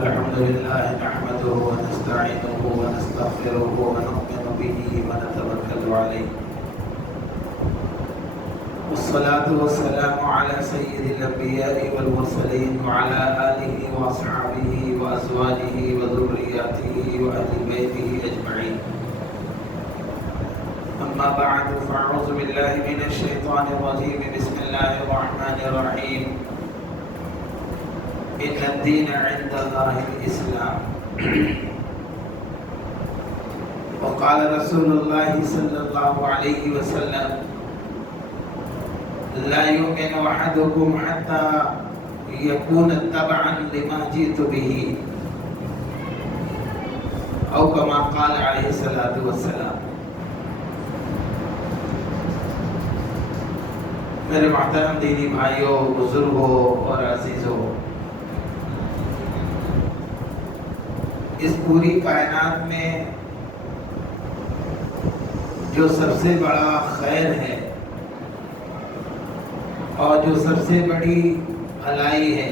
الحمد لله نحمده ونستعينه ونستغفره ونؤمن به ونتوكل عليه والصلاة والسلام على سيد الأنبياء والمرسلين وعلى آله وأصحابه وأزواجه وذرياته وأهل بيته أجمعين. أما بعد فأعوذ بالله من الشيطان الرجيم. بسم الله الرحمن الرحيم. إن الدين عند الله الإسلام. وقال رسول الله صلى الله عليه وسلم: لا يؤمن أحدكم حتى يكون تبعا لما جئت به، أو كما قال عليه الصلاة والسلام. میرے محترم دینی بھائیوں، بزرگوں اور عزیزوں، اس پوری کائنات میں جو سب سے بڑا خیر ہے اور جو سب سے بڑی بھلائی ہے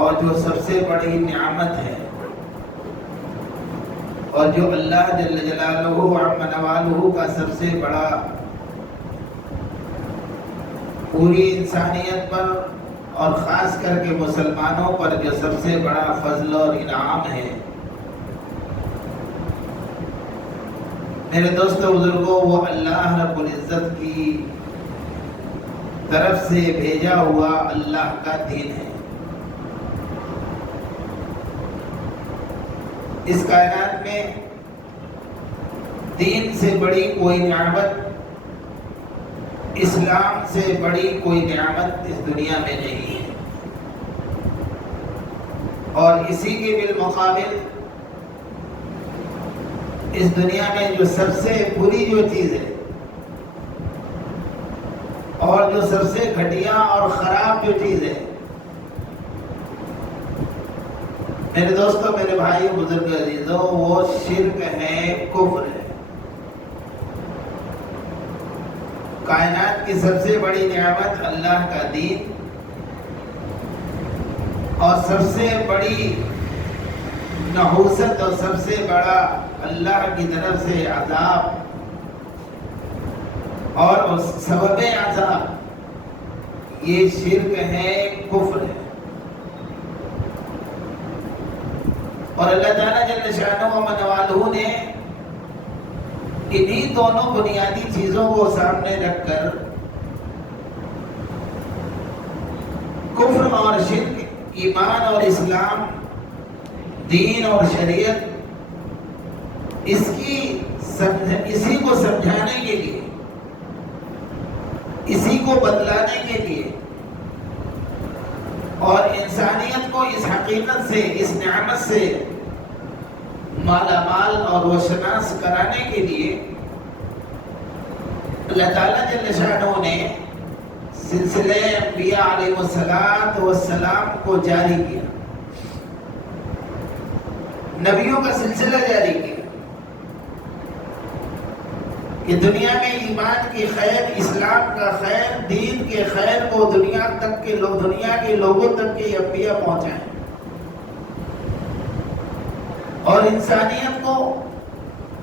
اور جو سب سے بڑی نعمت ہے اور جو اللہ جل جلالہ عم نوالہ کا سب سے بڑا پوری انسانیت پر اور خاص کر کے مسلمانوں پر جو سب سے بڑا فضل اور انعام ہے، میرے دوستوں بزرگوں، وہ اللہ رب العزت کی طرف سے بھیجا ہوا اللہ کا دین ہے۔ اس کائنات میں دین سے بڑی کوئی نعمت، اسلام سے بڑی کوئی نعمت اس دنیا میں نہیں ہے، اور اسی کے بالمقابل اس دنیا میں جو سب سے بری جو چیز ہے اور جو سب سے گھٹیا اور خراب جو چیز ہے، میرے دوستوں، میرے بھائیوں، بزرگ عزیزوں، وہ شرک ہے، کفر ہے۔ کائنات کی سب سے بڑی نعمت اللہ کا دین اور سب سے بڑی نحوست اور سب سے بڑا اللہ کی طرف سے عذاب اور سبب عذاب، یہ شرک ہے، کفر ہے۔ اور اللہ تعالیٰ جل شانہ و نوالہ نے انہی دونوں بنیادی چیزوں کو سامنے رکھ کر کفر اور شرک، ایمان اور اسلام، دین اور شریعت، اسی کو سمجھانے کے لیے، اسی کو بتلانے کے لیے اور انسانیت کو اس حقیقت سے، اس نعمت سے مالا مال اور روشناس کرانے کے لیے اللہ تعالیٰ جل شانہ نے سلسلہ انبیاء علیہ السلام کو جاری کیا، نبیوں کا سلسلہ جاری کیا کہ دنیا میں ایمان کی خیر، اسلام کا خیر، دین کے خیر کو دنیا کے لوگوں تک کے انبیاء پہنچائیں اور انسانیت کو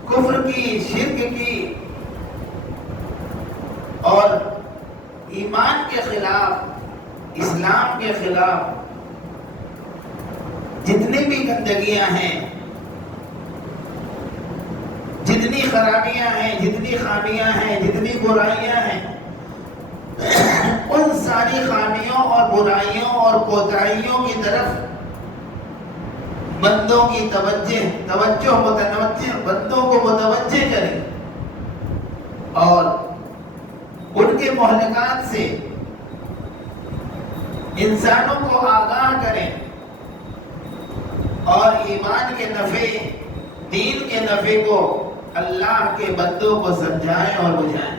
کفر کی، شرک کی اور ایمان کے خلاف، اسلام کے خلاف جتنی بھی گندگیاں ہیں، جتنی خرابیاں ہیں، جتنی خامیاں ہیں، جتنی برائیاں ہیں، ان ساری خامیوں اور برائیوں اور کوتاہیوں کی طرف بندوں کی بندوں کو متوجہ کریں اور ان کے مہلکات سے انسانوں کو آگاہ کریں اور ایمان کے نفع، دین کے نفع کو اللہ کے بندوں کو سمجھائیں اور بجھائیں۔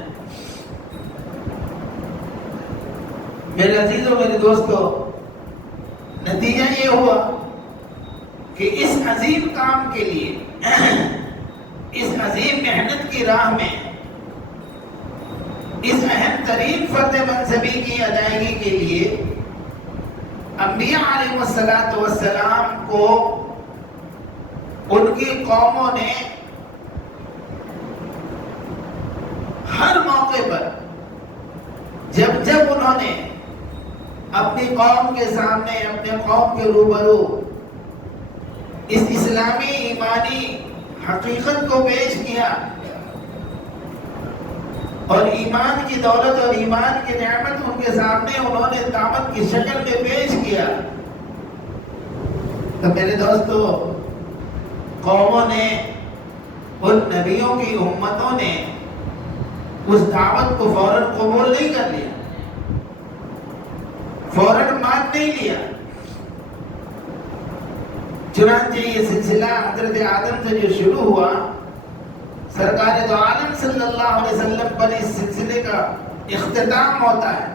میرے عزیزوں، میرے دوستوں، نتیجہ یہ ہوا کہ اس عظیم کام کے لیے، اس عظیم محنت کی راہ میں، اس اہم ترین فرض منصبی کی ادائیگی کے لیے انبیاء علیہ السلام کو ان کی قوموں نے ہر موقع پر جب انہوں نے اپنی قوم کے سامنے، اپنے قوم کے روبرو اس اسلامی ایمانی حقیقت کو پیش کیا اور ایمان کی دولت اور ایمان کی نعمت ان کے سامنے انہوں نے دعوت کی شکل میں پیش کیا، تو میرے دوستو قوموں نے، ان نبیوں کی امتوں نے اس دعوت کو فوراً قبول نہیں کر لیا، فوراً مان نہیں لیا۔ چنانچہ یہ سلسلہ حضرت آدم سے جو شروع ہوا، سرکار دو عالم صلی اللہ علیہ وسلم پر اس سلسلے کا اختتام ہوتا ہے،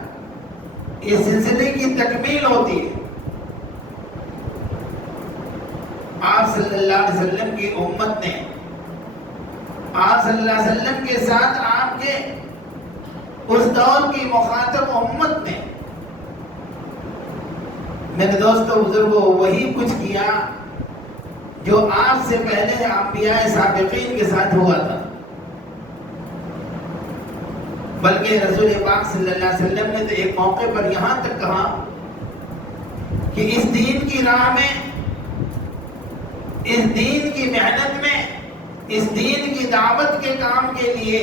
اس سلسلے کی تکمیل ہوتی ہے۔ آپ صلی اللہ علیہ وسلم کی امت نے، آپ صلی اللہ علیہ وسلم کے ساتھ آپ کے اس دور کی مخاطب امت نے، میرے دوستو بزرگوں، وہی کچھ کیا جو آپ سے پہلے انبیاء سابقین کے ساتھ ہوا تھا، بلکہ رسول پاک صلی اللہ علیہ وسلم نے تو ایک موقع پر یہاں تک کہا کہ اس دین کی راہ میں، اس دین کی محنت میں، اس دین کی دعوت کے کام کے لیے،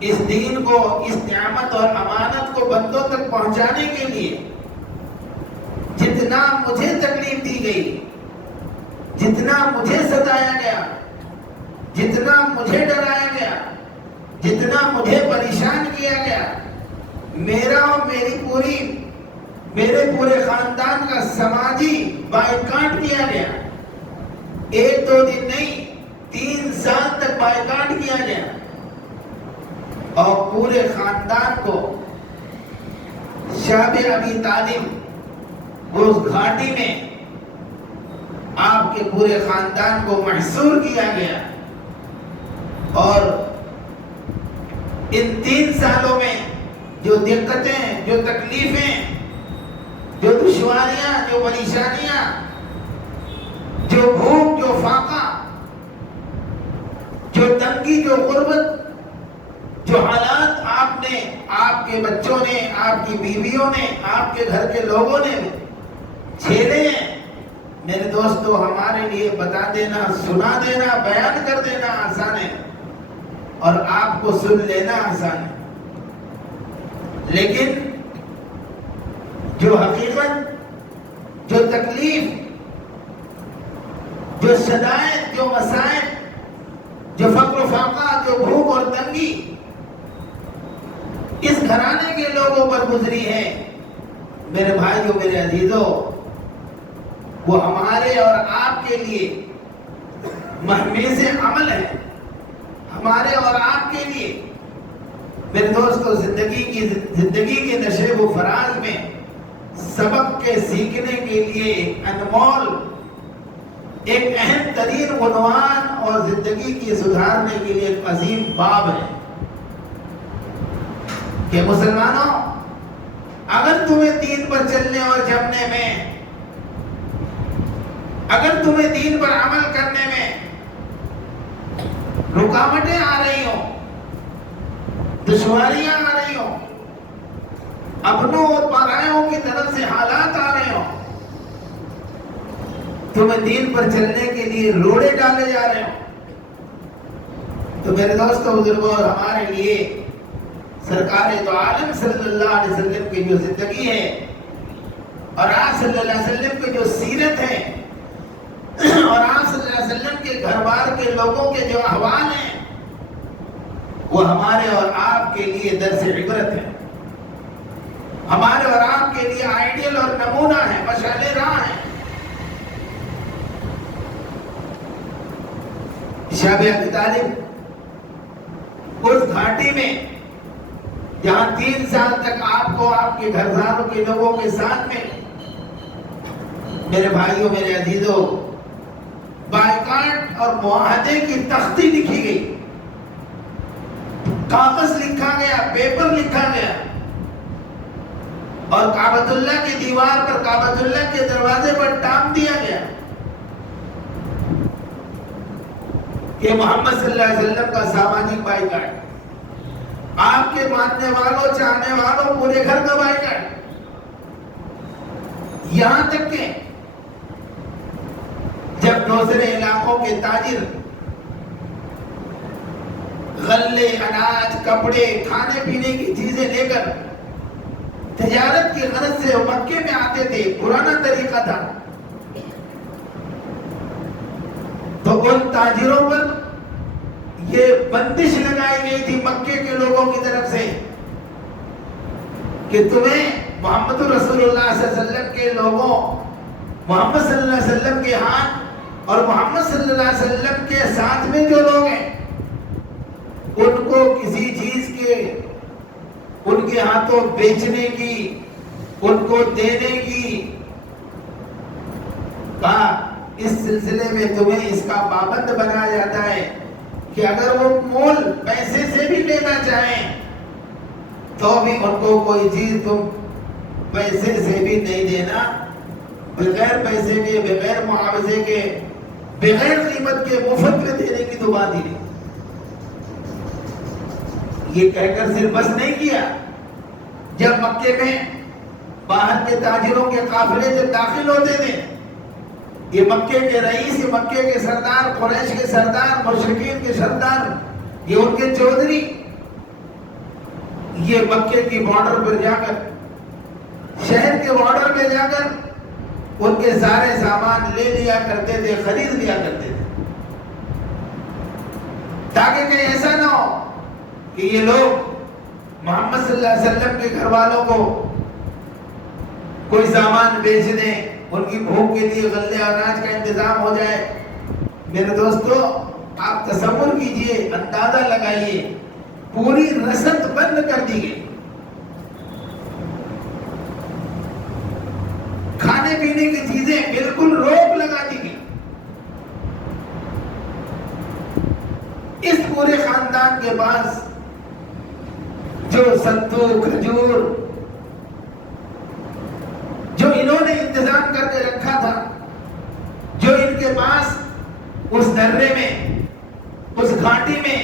اس دین کو، اس نعمت اور امانت کو بندوں تک پہنچانے کے لیے جتنا مجھے تکلیف دی گئی، جتنا مجھے ستایا گیا، جتنا مجھے ڈرایا گیا، جتنا مجھے پریشان کیا گیا، میرا اور میرے پورے خاندان کا سماجی بائیکاٹ کیا گیا، 1-2 دن نہیں، 3 سال تک بائیکاٹ کیا گیا، اور پورے خاندان کو شعب ابی طالب اس گھاٹی میں آپ کے پورے خاندان کو محصور کیا گیا، اور ان 3 سالوں میں جو دقتیں، جو تکلیفیں، جو دشواریاں، جو پریشانیاں، جو بھوک، جو فاقہ، جو تنگی، جو غربت، جو حالات آپ نے، آپ کے بچوں نے، آپ کی بیویوں نے، آپ کے گھر کے لوگوں نے جھیلے ہیں، میرے دوستو ہمارے لیے بتا دینا، سنا دینا، بیان کر دینا آسان ہے، اور آپ کو سن لینا آسان ہے، لیکن جو حقیقت، جو تکلیف، جو شدائد، جو مسائل، جو فقر و فاقہ، جو بھوک اور تنگی اس گھرانے کے لوگوں پر گزری ہے، میرے بھائیوں، میرے عزیزوں، وہ ہمارے اور آپ کے لیے محمیز عمل ہے، ہمارے اور آپ کے لیے۔ میرے دوستو، زندگی کے نشیب و فراز میں سبق کے سیکھنے کے لیے ایک انمول، ایک اہم ترین عنوان اور زندگی کی سدھارنے کے لیے ایک عظیم باب ہے کہ مسلمانوں، اگر تمہیں دین پر چلنے اور جمنے میں، اگر تمہیں دین پر عمل کرنے میں رکاوٹیں آ رہی ہوں، دشواریاں آ رہی ہوں، اپنوں اور پرائیوں کی طرف سے حالات آ رہے ہوں، تمہیں دین پر چلنے کے لیے روڑے ڈالے جا رہے ہوں، تو میرے دوستوں، بزرگوں، ہمارے لیے سرکار دو عالم صلی اللہ علیہ وسلم کی جو زندگی ہے اور آپ صلی اللہ علیہ وسلم کی جو سیرت ہے اور آپ صلی اللہ علیہ وسلم کے گھر بار کے لوگوں کے جو احوال ہیں، وہ ہمارے اور آپ کے لیے درس عبرت ہے، ہمارے اور آپ کے لیے آئیڈیل اور نمونہ ہے، مشعل راہ ہے۔ شعب ابی طالب اس گھاٹی میں جہاں 3 سال تک آپ کو آپ کے گھرداروں کے لوگوں کے ساتھ میں، میرے بھائیوں، میرے عزیزوں، بائیکاٹ اور معاہدے کی تختی لکھی گئی، کاغذ لکھا گیا، پیپر لکھا گیا، اور کعبۃ کعبۃ اللہ کی دیوار پر، کعبۃ اللہ کے دروازے پر ٹانگ دیا گیا کہ محمد صلی اللہ علیہ وسلم کا ساماجک بائیکاٹ، آپ کے ماننے والوں چاہنے والوں پورے گھر کا بائیکاٹ، یہاں تک کہ جب دوسرے علاقوں کے تاجر غلے، اناج، کپڑے، کھانے پینے کی چیزیں لے کر تجارت کی غرض سے مکے میں آتے تھے، پرانا طریقہ تھا، تو ان تاجروں پر یہ بندش لگائی گئی تھی مکے کے لوگوں کی طرف سے کہ تمہیں محمد رسول اللہ صلی اللہ علیہ وسلم کے لوگوں، محمد صلی اللہ علیہ وسلم کے ہاتھ اور محمد صلی اللہ علیہ وسلم کے ساتھ میں جو لوگ ہیں ان کو کسی چیز کے ان کے ہاتھوں بیچنے کی، ان کو دینے کی، کہا اس سلسلے میں تمہیں اس کا پابند بنایا جاتا ہے کہ اگر وہ مول پیسے سے بھی لینا چاہیں تو بھی ان کو کوئی چیز تم پیسے سے بھی نہیں دینا، بغیر پیسے کے، بغیر معاوضے کے، بغیر قیمت کے مفت میں دینے کی تو بات ہی نہیں۔ یہ کہہ کر صرف بس نہیں کیا، جب مکے میں باہر کے تاجروں کے قافلے جب داخل ہوتے تھے، یہ مکے کے رئیس، یہ مکے کے سردار، قریش کے سردار، مشرکین کے سردار، یہ ان کے چودھری، یہ مکے کی بارڈر پر جا کر، شہر کے بارڈر میں جا کر ان کے سارے سامان لے لیا کرتے تھے، خرید لیا کرتے تھے، تاکہ کہیں ایسا نہ ہو کہ یہ لوگ محمد صلی اللہ علیہ وسلم کے گھر والوں کو کوئی سامان بیچ دیں، ان کی بھوک کے لیے غلے اناج کا انتظام ہو جائے۔ میرے دوستو، آپ تصور کیجئے، اندازہ لگائیے، پوری رسد بند کر دی گئی، کھانے پینے کی چیزیں بالکل روک لگا دی گئی۔ اس پورے خاندان کے پاس جو ستو، کھجور جو انہوں نے انتظام کر کے رکھا تھا، جو ان کے پاس اس درے میں، اس گھاٹی میں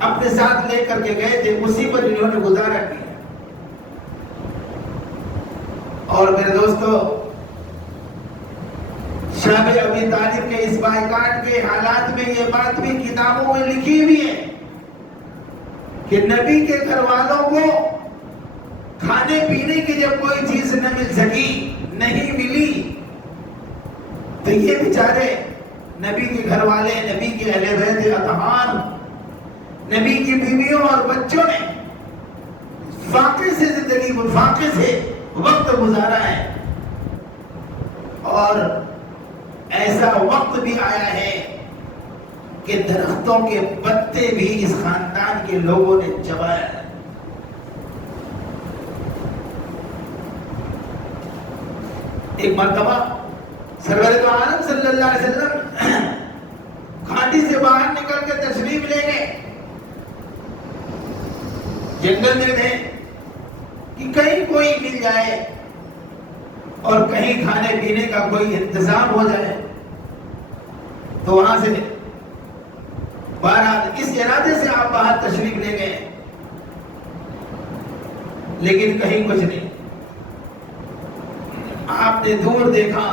اپنے ساتھ لے کر کے گئے تھے، اسی پر انہوں نے گزارا کیا۔ اور میرے دوستو، شاہ ابی طالب کے اس بائیکاٹ کے حالات میں یہ بات بھی کتابوں میں لکھی ہوئی ہے کہ نبی کے گھر والوں کو کھانے پینے کی جب کوئی چیز نہ مل سکی، نہیں ملی، تو یہ بیچارے نبی کے گھر والے، نبی کے اہل بیت اطہار، نبی کی بیویوں اور بچوں نے فاقے سے زندگی، فاقے سے وقت گزارا ہے، اور ایسا وقت بھی آیا ہے کہ درختوں کے پتے بھی اس خاندان کے لوگوں نے چبایا ہے۔ ایک مرتبہ سرور دو عالم صلی اللہ علیہ وسلم گھاٹی سے باہر نکل کے تشریف لے گئے، جنگل میں تھے کہ کہیں کوئی مل جائے اور کہیں کھانے پینے کا کوئی انتظام ہو جائے، تو وہاں سے بہرحال اس ارادے سے آپ باہر تشریف لے گئے، لیکن کہیں کچھ نہیں۔ آپ نے دور دیکھا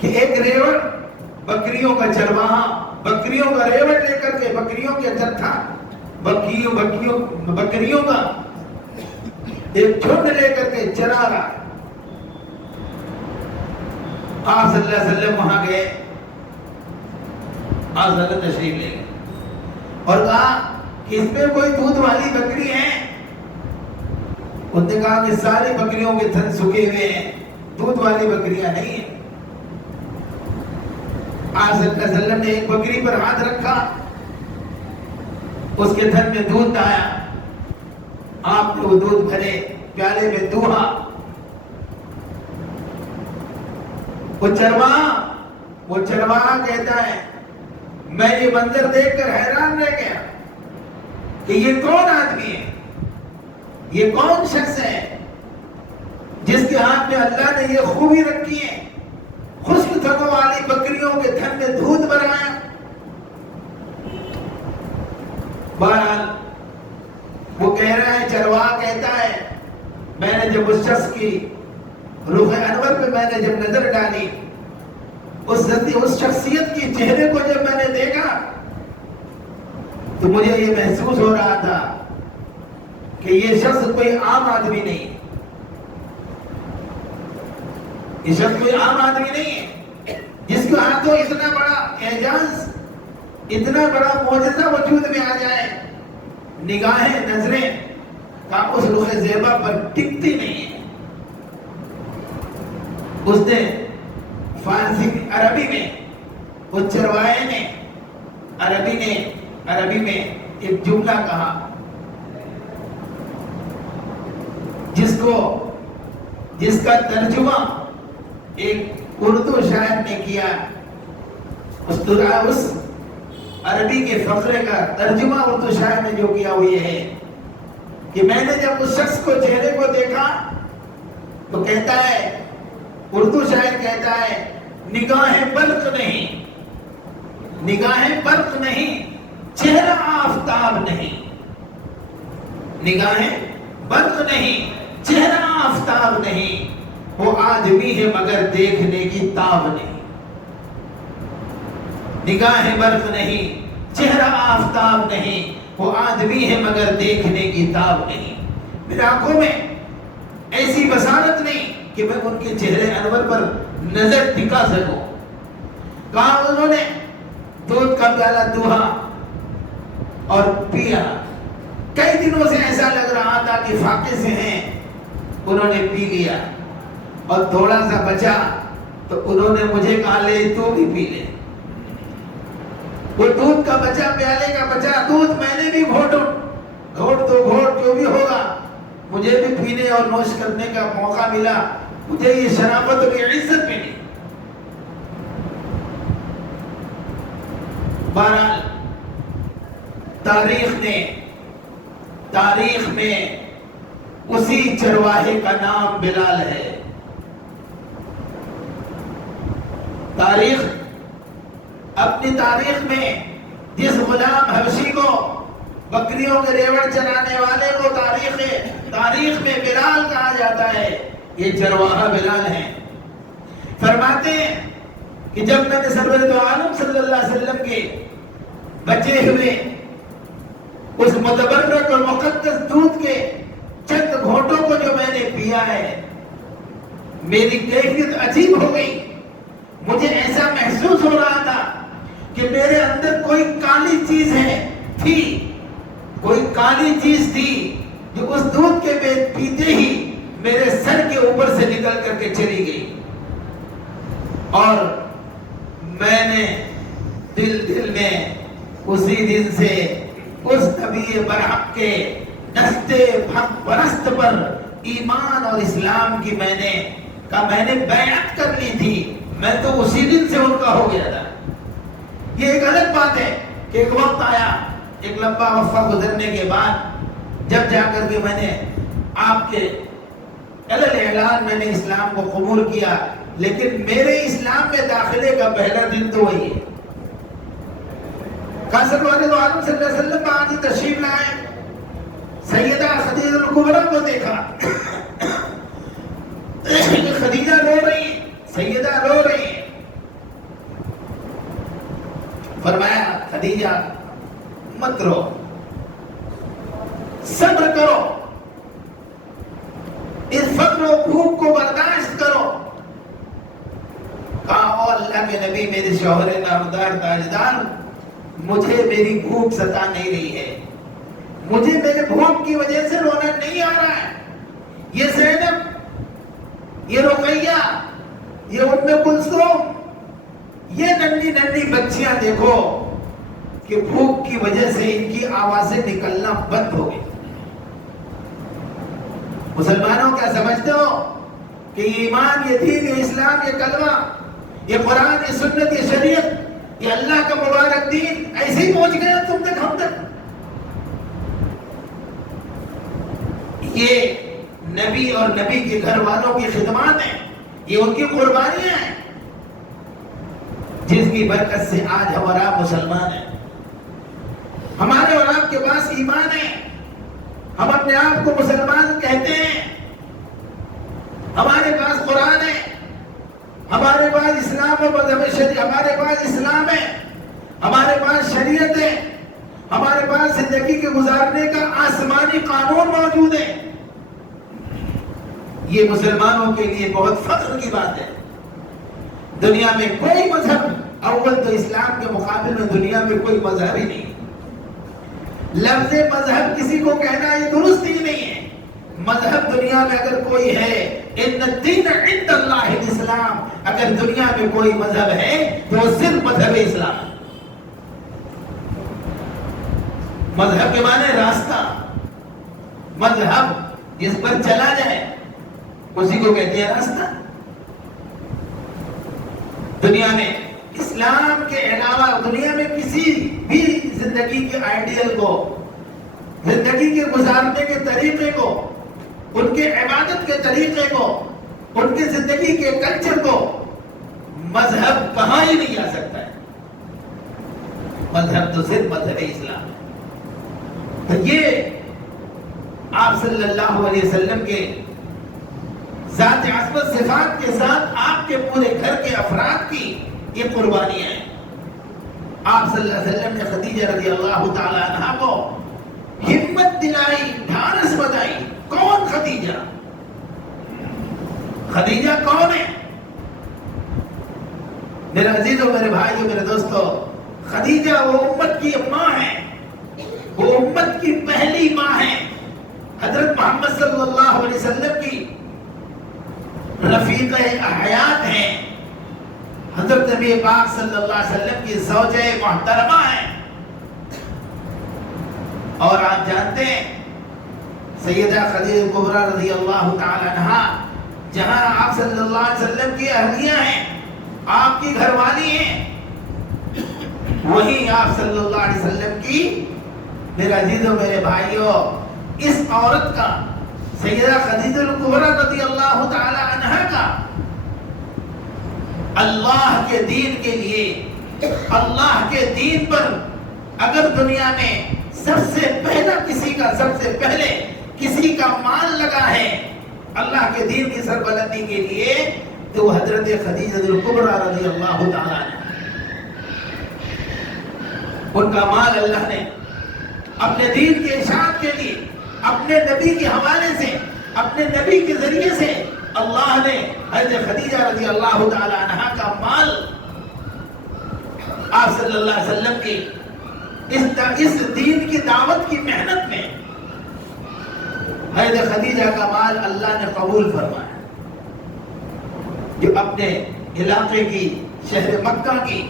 کہ ایک ریوڑ، بکریوں کا چرواہا، بکریوں کا ریوڑ لے کر کے، بکریوں کے جتھا، بکریوں کا ایک جھنڈ لے کر کے چرا رہا ہے۔ آپ صلی اللہ علیہ وسلم وہاں گئے، آپ صلی اللہ علیہ وسلم تشریف لے گئے اور کہا کہ اس میں کوئی دودھ والی بکری ہے؟ انہوں نے کہا کہ ساری بکریوں کے تھن سکے ہوئے ہیں، دودھ والی بکریاں نہیں ہیں۔ آپ صلی اللہ علیہ وسلم نے ایک بکری پر ہاتھ رکھا، اس کے تھن میں دودھ آیا، آپ نے وہ دودھ بھرے پیالے میں دوہا۔ وہ چرواہا کہتا ہے، میں یہ منظر دیکھ کر حیران رہ گیا کہ یہ کون آدمی ہے، یہ کون شخص ہے جس کے ہاتھ میں اللہ نے یہ خوبی رکھی ہے، خشک تھنوں والی بکریوں کے تھن میں دودھ بنایا. بہرحال وہ کہہ رہا ہے، چرواہ کہتا ہے، میں نے جب اس شخص کی رخ انور پہ میں نے جب نظر ڈالی، اس شخصیت کی چہرے کو جب میں نے دیکھا تو مجھے یہ محسوس ہو رہا تھا کہ یہ شخص کوئی عام آدمی نہیں، یہ شخص کوئی عام آدمی نہیں ہے، جس کے ہاتھوں اتنا بڑا اعجاز، اتنا بڑا معجزہ وجود میں آ جائے. نگاہیں، نظریں کا اس رخ زیبا پر ٹکتی نہیں ہے. اس نے فارسی عربی میں، اس چرواہے نے عربی میں ایک جملہ کہا جس کا ترجمہ ایک اردو شاعر نے کیا. اس عربی کے فقرے کا ترجمہ اردو شاعر نے جو کیا وہ یہ ہے کہ میں نے جب اس شخص کو چہرے کو دیکھا تو کہتا ہے، اردو شاعر کہتا ہے، نگاہیں برق نہیں، نگاہیں برق نہیں، چہرہ آفتاب نہیں. نگاہیں برق نہیں، چہرہ آفتاب نہیں، وہ آدمی ہے مگر دیکھنے کی تاب نہیں. نگاہیں برق نہیں، چہرہ آفتاب نہیں، وہ آدمی ہے مگر دیکھنے کی تاب نہیں. میرے آنکھوں میں ایسی بصارت نہیں کہ میں ان کے چہرے انور پر نظر ٹکا سکوں. کہا انہوں نے دودھ کا پیالہ دوہا اور پیا. کئی دنوں سے ایسا لگ رہا تھا کہ فاقے سے ہیں، انہوں نے پی لیا اور تھوڑا سا بچا تو انہوں نے مجھے کہا لے تو بھی پی لے. وہ دودھ کا بچا، پیالے کا بچا دودھ میں نے بھی گھوٹ جو بھی ہوگا مجھے بھی پینے اور نوش کرنے کا موقع ملا. مجھے یہ شرافت اور یہ عزت ملی. بہرحال تاریخ میں اسی چرواہے کا نام بلال ہے. اپنی تاریخ میں جس غلام حبشی کو، بکریوں کے ریوڑ چرانے والے کو تاریخ میں بلال کہا جاتا ہے، یہ چرواہا بلال ہے. فرماتے ہیں کہ جب میں نے سرور دو عالم صلی اللہ علیہ وسلم کے بچے ہوئے اس متبرک اور مقدس دودھ کے چند گھونٹوں کو جو میں نے پیا ہے، میری کیفیت عجیب ہو گئی. مجھے ایسا محسوس ہو رہا تھا کہ میرے اندر کوئی کالی چیز کوئی کالی چیز تھی جو اس دودھ کے پیتے ہی میرے سر کے اوپر سے نکل کر کے چلی گئی. اور میں نے دل میں اسی دن سے اس نبی برحق کے دستے حق پرست پر ایمان اور اسلام کی میں نے بیعت کر لی تھی. میں تو اسی دن سے ان کا ہو گیا تھا. یہ ایک الگ بات ہے کہ ایک وقت آیا، ایک لمبا وقفہ گزرنے کے بعد جب جا کر کے میں نے آپ کے اعلان میں نے اسلام کو قبول کیا، لیکن میرے اسلام میں داخلے کا پہلا دن تو وہی ہے. سرور دو عالم صلی اللہ علیہ وسلم بعد ہی تشریف لائے، سیدہ خدیجہ الکبریٰ کو دیکھا. خدیجہ رو رہی ہے، سیدہ رو رہی ہے. فرمایا خدیجہ مت رو، صبر کرو، اس فقر و بھوک کو برداشت کرو. کہا او اللہ کے نبی، میرے شوہر نامدار تاجدار، مجھے میری بھوک ستا نہیں رہی ہے، مجھے میرے بھوک کی وجہ سے رونا نہیں آ رہا ہے. یہ زینب، یہ رقیہ، یہ ام کلثوم، یہ ننھی بچیاں دیکھو کہ بھوک کی وجہ سے ان کی آوازیں نکلنا بند ہو گئی. مسلمانوں کیا سمجھتے ہو کہ یہ ایمان، یہ دین، یہ اسلام، یہ کلمہ، یہ قرآن، یہ سنت، یہ شریعت، یہ اللہ کا مبارک دین ایسے ہی پہنچ گیا تم تک، ہم تک؟ نبی اور نبی کے گھر والوں کی خدمات ہیں، یہ ان کی قربانیاں ہیں، جس کی برکت سے آج ہم اور آپ مسلمان ہیں، ہمارے اور آپ کے پاس ایمان ہے، ہم اپنے آپ کو مسلمان کہتے ہیں، ہمارے پاس قرآن ہے، ہمارے پاس اسلام و مذہب شریعت، ہمارے پاس اسلام ہے، ہمارے پاس شریعت ہے، ہمارے پاس زندگی کے گزارنے کا آسمانی قانون موجود ہے۔ یہ مسلمانوں کے لیے بہت فخر کی بات ہے۔ دنیا میں کوئی مذہب، اول تو اسلام کے مقابل میں دنیا میں کوئی مذہب ہی نہیں۔ لفظ مذہب کسی کو کہنا یہ درست ہی نہیں ہے۔ مذہب دنیا میں اگر کوئی ہے، ان الدین عند اللہ الاسلام، اگر دنیا میں کوئی مذہب ہے تو وہ صرف مذہب اسلام ہے۔ مذہب کے معنی راستہ، مذہب جس پر چلا جائے اسی کو کہتے ہیں راستہ۔ دنیا میں اسلام کے علاوہ دنیا میں کسی بھی زندگی کے آئیڈیل کو، زندگی کے گزارنے کے طریقے کو، ان کے عبادت کے طریقے کو، ان کے زندگی کے کلچر کو مذہب کہاں ہی نہیں آ سکتا ہے۔ مذہب تو صرف مذہب اسلام ہے۔ تو یہ آپ صلی اللہ علیہ وسلم کے ذات عظمت صفات کے ساتھ آپ کے پورے گھر کے افراد کی یہ قربانیاں ہیں۔ آپ صلی اللہ علیہ وسلم نے خدیجہ رضی اللہ تعالی عنہا کو ہمت دلائی، ڈھارس بتائی۔ کون خدیجہ؟ خدیجہ کون ہے؟ میرے عزیزوں، میرے بھائیوں، میرے دوستوں، خدیجہ وہ امت کی ماں ہے، وہ امت کی پہلی ماں ہے، حضرت محمد صلی اللہ علیہ وسلم کی رفیقہ حیات ہیں، حضرت نبی پاک صلی اللہ علیہ وسلم کی زوجہ محترمہ ہیں۔ اور آپ جانتے ہیں سیدہ خدیجہ کبریٰ رضی اللہ تعالی عنہا جہاں آپ صلی اللہ علیہ وسلم کی اہلیہ ہیں، آپ کی گھر والی ہیں، وہیں آپ صلی اللہ علیہ وسلم کی، میرے عزیزوں میرے بھائیوں، اس عورت کا، سیدہ خدیجہ کبریٰ رضی اللہ تعالی عنہا کا اللہ کے دین کے لیے، اللہ کے دین پر اگر دنیا میں سب سے پہلے کسی کا مال لگا ہے اللہ کے دین کی سربلندی کے لیے، تو وہ حضرت خدیجہ کبریٰ رضی اللہ تعالی عنہا۔ ان کا مال اللہ نے اپنے دین کے اشاعت کے لیے، اپنے نبی کے حوالے سے، اپنے نبی کے ذریعے سے اللہ نے حضرت خدیجہ رضی اللہ تعالی عنہا کا مال آپ صلی اللہ علیہ وسلم کی اس دین کی دعوت کی محنت میں حضرت خدیجہ کا مال اللہ نے قبول فرمایا، جو اپنے علاقے کی، شہر مکہ کی،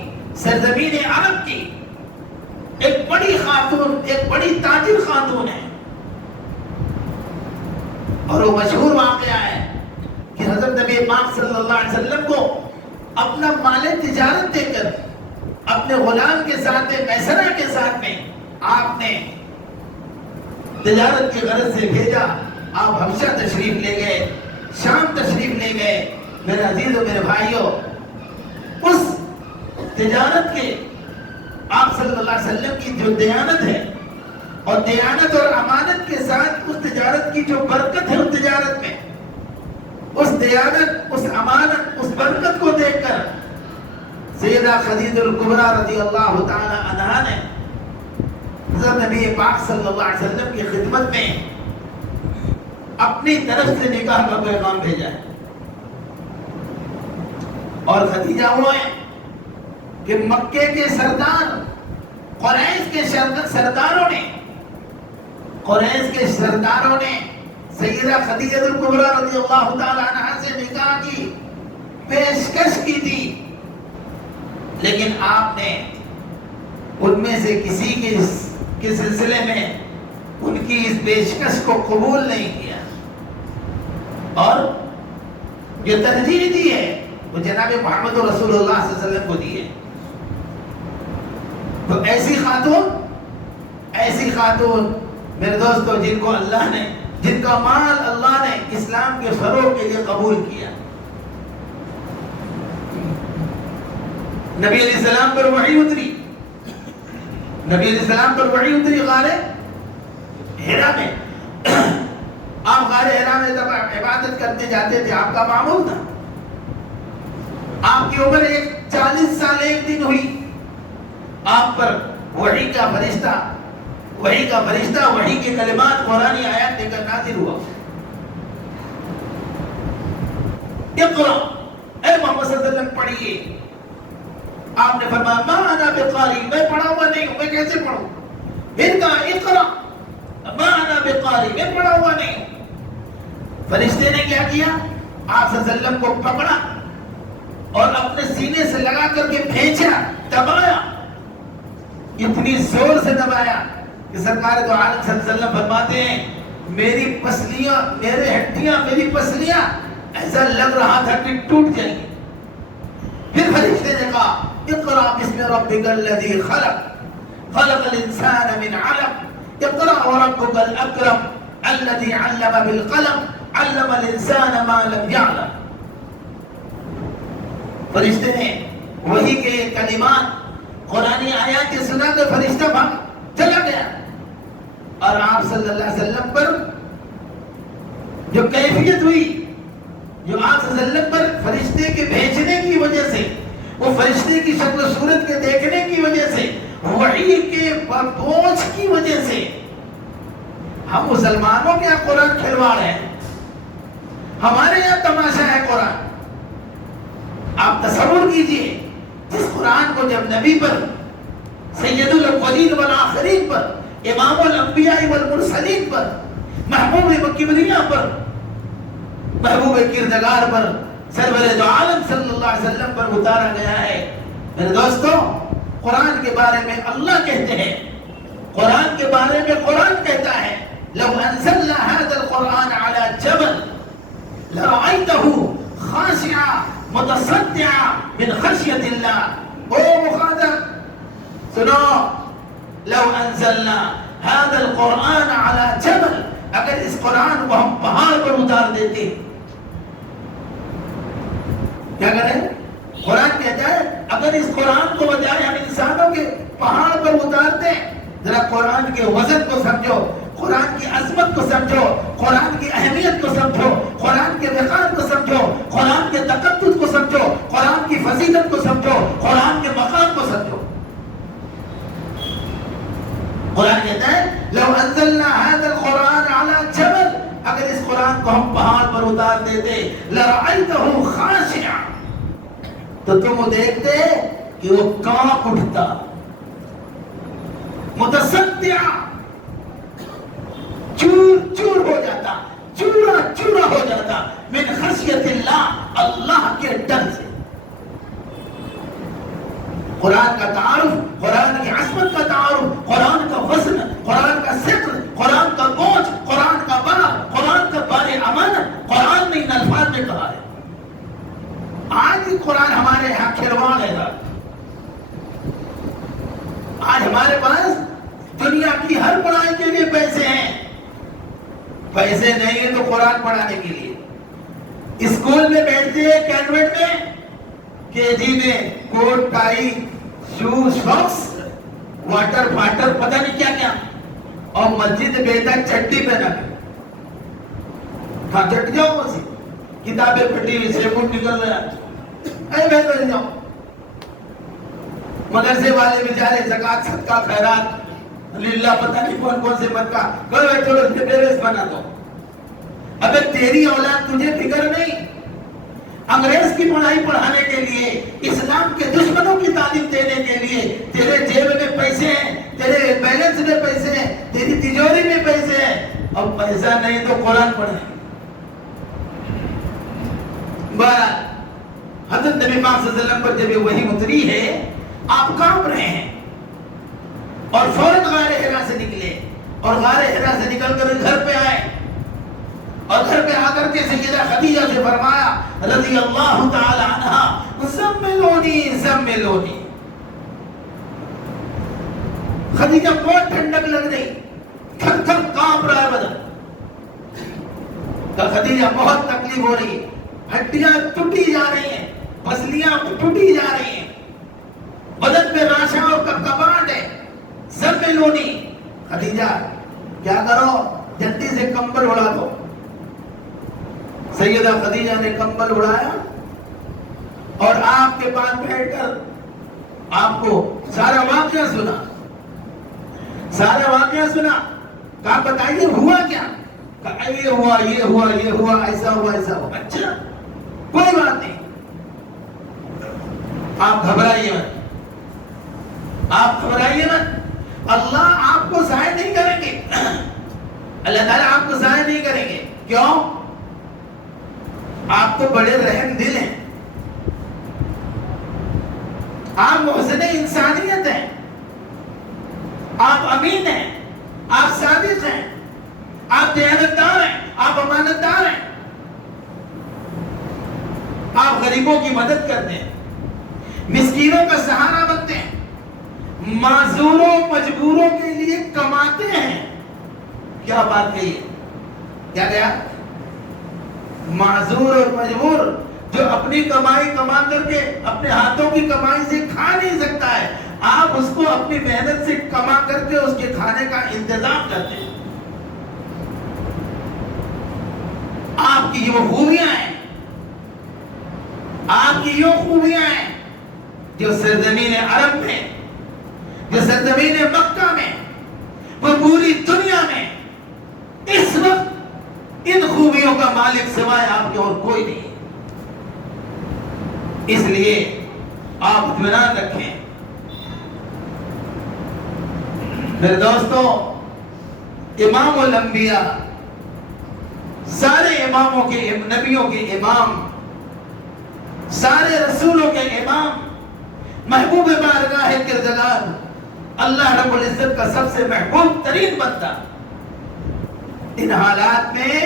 سرزمین عرب کی ایک بڑی خاتون، ایک بڑی تاجر خاتون ہے۔ اور وہ مشہور واقعہ ہے کہ حضرت نبی پاک صلی اللہ علیہ وسلم کو اپنا مال تجارت دے کر اپنے غلام کے ساتھ میسرہ کے ساتھ میں آپ نے تجارت کی غرض سے بھیجا۔ آپ حبشہ تشریف لے گئے، شام تشریف لے گئے۔ میرے عزیزوں، میرے بھائیوں، اس تجارت کے آپ صلی اللہ علیہ وسلم کی جو دیانت ہے، اور دیانت اور امانت کے ساتھ اس تجارت کی جو برکت ہے، اس تجارت میں اس دیانت، اس امانت، اس برکت کو دیکھ کر سیدہ خدیجہ کبریٰ رضی اللہ تعالی عنہا نے حضرت نبی پاک صلی اللہ علیہ وسلم کی خدمت میں اپنی طرف سے نکاح کا پیغام بھیجا ہے۔ اور خدیجہ وہ ہے کہ مکے کے سردار، قریش کے سرداروں نے سیدہ خدیجہ کبریٰ رضی اللہ تعالی عنہا سے نکاح کی پیشکش کی تھی، لیکن آپ نے ان میں سے کسی کے سلسلے میں ان کی اس پیشکش کو قبول نہیں کیا، اور جو ترجیح دی ہے وہ جناب محمد رسول اللہ صلی اللہ علیہ وسلم کو دی ہے۔ تو ایسی خاتون میرے دوستو، جن کو اللہ نے، جن کا مال اللہ نے اسلام کے فروغ کے لیے قبول کیا. نبی علیہ السلام پر وحی اتری، نبی علیہ السلام پر وحی اتری غار حرا میں. آپ غار حرا میں جب عبادت کرتے جاتے تھے، آپ کا معمول تھا. آپ کی عمر 40 سال 1 دن ہوئی. آپ پر وحی کا فرشتہ وحی کے کلمات قرآنی آیات لے کر نازل ہوا. اقرا، اے محمد صلی اللہ علیہ وسلم پڑھیے. آپ نے فرمایا ما انا بقاری، میں پڑھا ہوا نہیں ہوں، میں کیسے پڑھوں؟ پھر کہا اقرا ما انا بقاری، میں پڑھا ہوا نہیں ہوں. فرشتے نے کیا کیا؟ آپ صلی اللہ علیہ وسلم کو پکڑا اور اپنے سینے سے لگا کر کے بھیجا، دبایا، اتنی زور سے دبایا کہ سرکار دو عالم صلی اللہ علیہ وسلم فرماتے ہیں میری پسلیاں، میرے ہڈیاں، میری پسلیاں ایسا لگ رہا تھا کہ ٹوٹ جائیں گی. پھر فرشتے نے کہا اقرا بسم ربک الذی خلق خلق الانسان من علق اقرا وربک الاکرم الذی علم بالقلم علم الانسان ما لم يعلم. فرشتے نے وہی کے کلمات قرآنی آیات کے سنا کر فرشتہ بھاگ چلا گیا. اور آپ صلی اللہ علیہ وسلم پر جو کیفیت ہوئی، جو آپ صلی اللہ علیہ وسلم پر فرشتے کے بھیجنے کی وجہ سے، وہ فرشتے کی شکل و صورت کے دیکھنے کی وجہ سے، وحی کے پہنچ کی وجہ سے، ہم مسلمانوں کے یہاں قرآن کھلواڑ ہے، ہمارے یہاں تماشا ہے قرآن. آپ تصور کیجئے جس قرآن کو جب نبی پر، سید الاولین والآخرین پر، امام الانبیاء والمرسلین پر، محبوب کبریا پر، محبوب کردگار پر، سرور دو عالم صلی اللہ علیہ وسلم پر اتارا گیا ہے. میرے دوستو، قرآن کے بارے میں اللہ کہتے ہیں، قرآن کے بارے میں قرآن کہتا ہے لو انزلنا هذا القرآن على جبل لرأيته خاشعا متصدعا من خشیت اللہ. او مخاطب سنو، لو انزلنا هذا القرآن على جبل، اگر اس قرآن کو ہم پہاڑ پر اتار دیتے. کیا کریں؟ قرآن کہتا ہے اگر اس قرآن کو بجائے ہم انسانوں کے پہاڑ پر اتارتے. ذرا قرآن کے وزن کو سمجھو، قرآن کی عظمت کو سمجھو، قرآن کی اہمیت کو سمجھو، قرآن کے وقار کو سمجھو، قرآن کے تقدس کو سمجھو، قرآن کی فضیلت کو سمجھو، قرآن کے مقام کو سمجھو. قرآن کہتا ہے لو انزلنا هذا القرآن على جبل، اگر اس قرآن کو ہم پہاڑ پر اتار دیتے، لرأيته خاشعا، تو تم وہ دیکھتے کہ وہ کانپ اٹھتا، متصدعا، چور چور ہو جاتا، چورا چورا ہو جاتا، من خشیت اللہ، اللہ کے ڈر سے. قرآن کا تعارف، قرآن کی عظمت کا تعارف، قرآن کا وزن، قرآن کا ثقل، قرآن کا بوجھ، قرآن کا بار، قرآن کا بار امانت، قرآن نے ان الفاظ میں کہا ہے. آج بھی قرآن ہمارے یہاں کھلواڑ ہے. آج ہمارے پاس دنیا کی ہر پڑھائی کے لیے پیسے ہیں، پیسے نہیں ہیں تو قرآن پڑھانے کے لیے اسکول میں بیٹھتے ہیں کینوینٹ میں کہ جی میں کوٹ ٹائی شوز ساکس واٹر فاٹر پتہ نہیں کیا کیا، اور مسجد بیٹھا چٹی پہنا کے. کہاں چٹ جاؤ، اسی کتابیں پھٹی ہوئی سے منہ نکل رہا اے بہتر جاؤ. مدرسے والے بیچارے زکات صدقہ خیرات للہ پتہ نہیں کون کون سے مت کا کرو، چلو پیرس بنا دو. ابے تیری اولاد تجھے فکر نہیں. انگریز کی پڑھائی پڑھانے کے لیے، اسلام کے دشمنوں کی تعلیم دینے کے لیے تیرے جیب میں پیسے ہیں، تیرے بیلنس میں پیسے ہیں، تیری تجوری میں پیسے ہیں، اور پیسہ نہیں تو قرآن پڑھیں. بہرحال حضرت نبی پاک صلی اللہ علیہ وسلم پر جب یہ وحی اتری ہے، آپ کانپ رہے ہیں اور فوراً غار حرا سے نکلے، اور غار حرا سے نکل کر گھر پہ آئے، اور گھر پہ آ کر کے سیدہ خدیجہ سے فرمایا رضی اللہ تعالی عنہا زملونی زملونی. خدیجہ بہت ٹھنڈک لگ رہی، تھر تھر کانپ رہا ہے بدن. کہ خدیجہ بہت تکلیف ہو رہی ہے، ہڈیاں ٹوٹی جا رہی ہیں، پسلیاں ٹوٹی جا رہی ہیں، بدن میں راشا اور کپکپاہٹ ہے، سر میں لونی. خدیجہ کیا کرو، جلدی سے کمبل اڑا دو. سیدہ خدیجہ نے کمبل اڑایا اور آپ کے پاس بیٹھ کر آپ کو سارا واقعہ سنا. کہا بتائیے ہوا کیا؟ کہا یہ ہوا، ایسا ہوا. اچھا کوئی بات نہیں، آپ گھبرائیے مت، اللہ آپ کو ضائع نہیں کریں گے. اللہ تعالیٰ آپ کو ضائع نہیں کریں گے. کیوں؟ آپ تو بڑے رحم دل ہیں، آپ محسن انسانیت ہیں، آپ امین ہیں، آپ صادق ہیں، آپ دیانتدار ہیں، آپ امانتدار ہیں، آپ غریبوں کی مدد کرتے ہیں، مسکینوں کا سہارا بنتے ہیں، معذوروں مجبوروں کے لیے کماتے ہیں. کیا بات کہی ہے؟ کیا گیا؟ معذور اور مجبور جو اپنی کمائی کما کر کے اپنے ہاتھوں کی کمائی سے کھا نہیں سکتا ہے، آپ اس کو اپنی محنت سے کما کر کے اس کے کھانے کا انتظام کرتے ہیں. آپ کی یہ خوبیاں ہیں جو سرزمین عرب میں، جو سرزمین مکہ میں، وہ پوری دنیا میں اس وقت ان خوبیوں کا مالک سوائے آپ کے اور کوئی نہیں. اس لیے آپ اطمینان رکھیں. میرے دوستو، امام الانبیاء، سارے اماموں کے، نبیوں کے امام، سارے رسولوں کے امام، محبوب بارگاہ کردگار، اللہ رب العزت کا سب سے محبوب ترین بندہ، ان حالات میں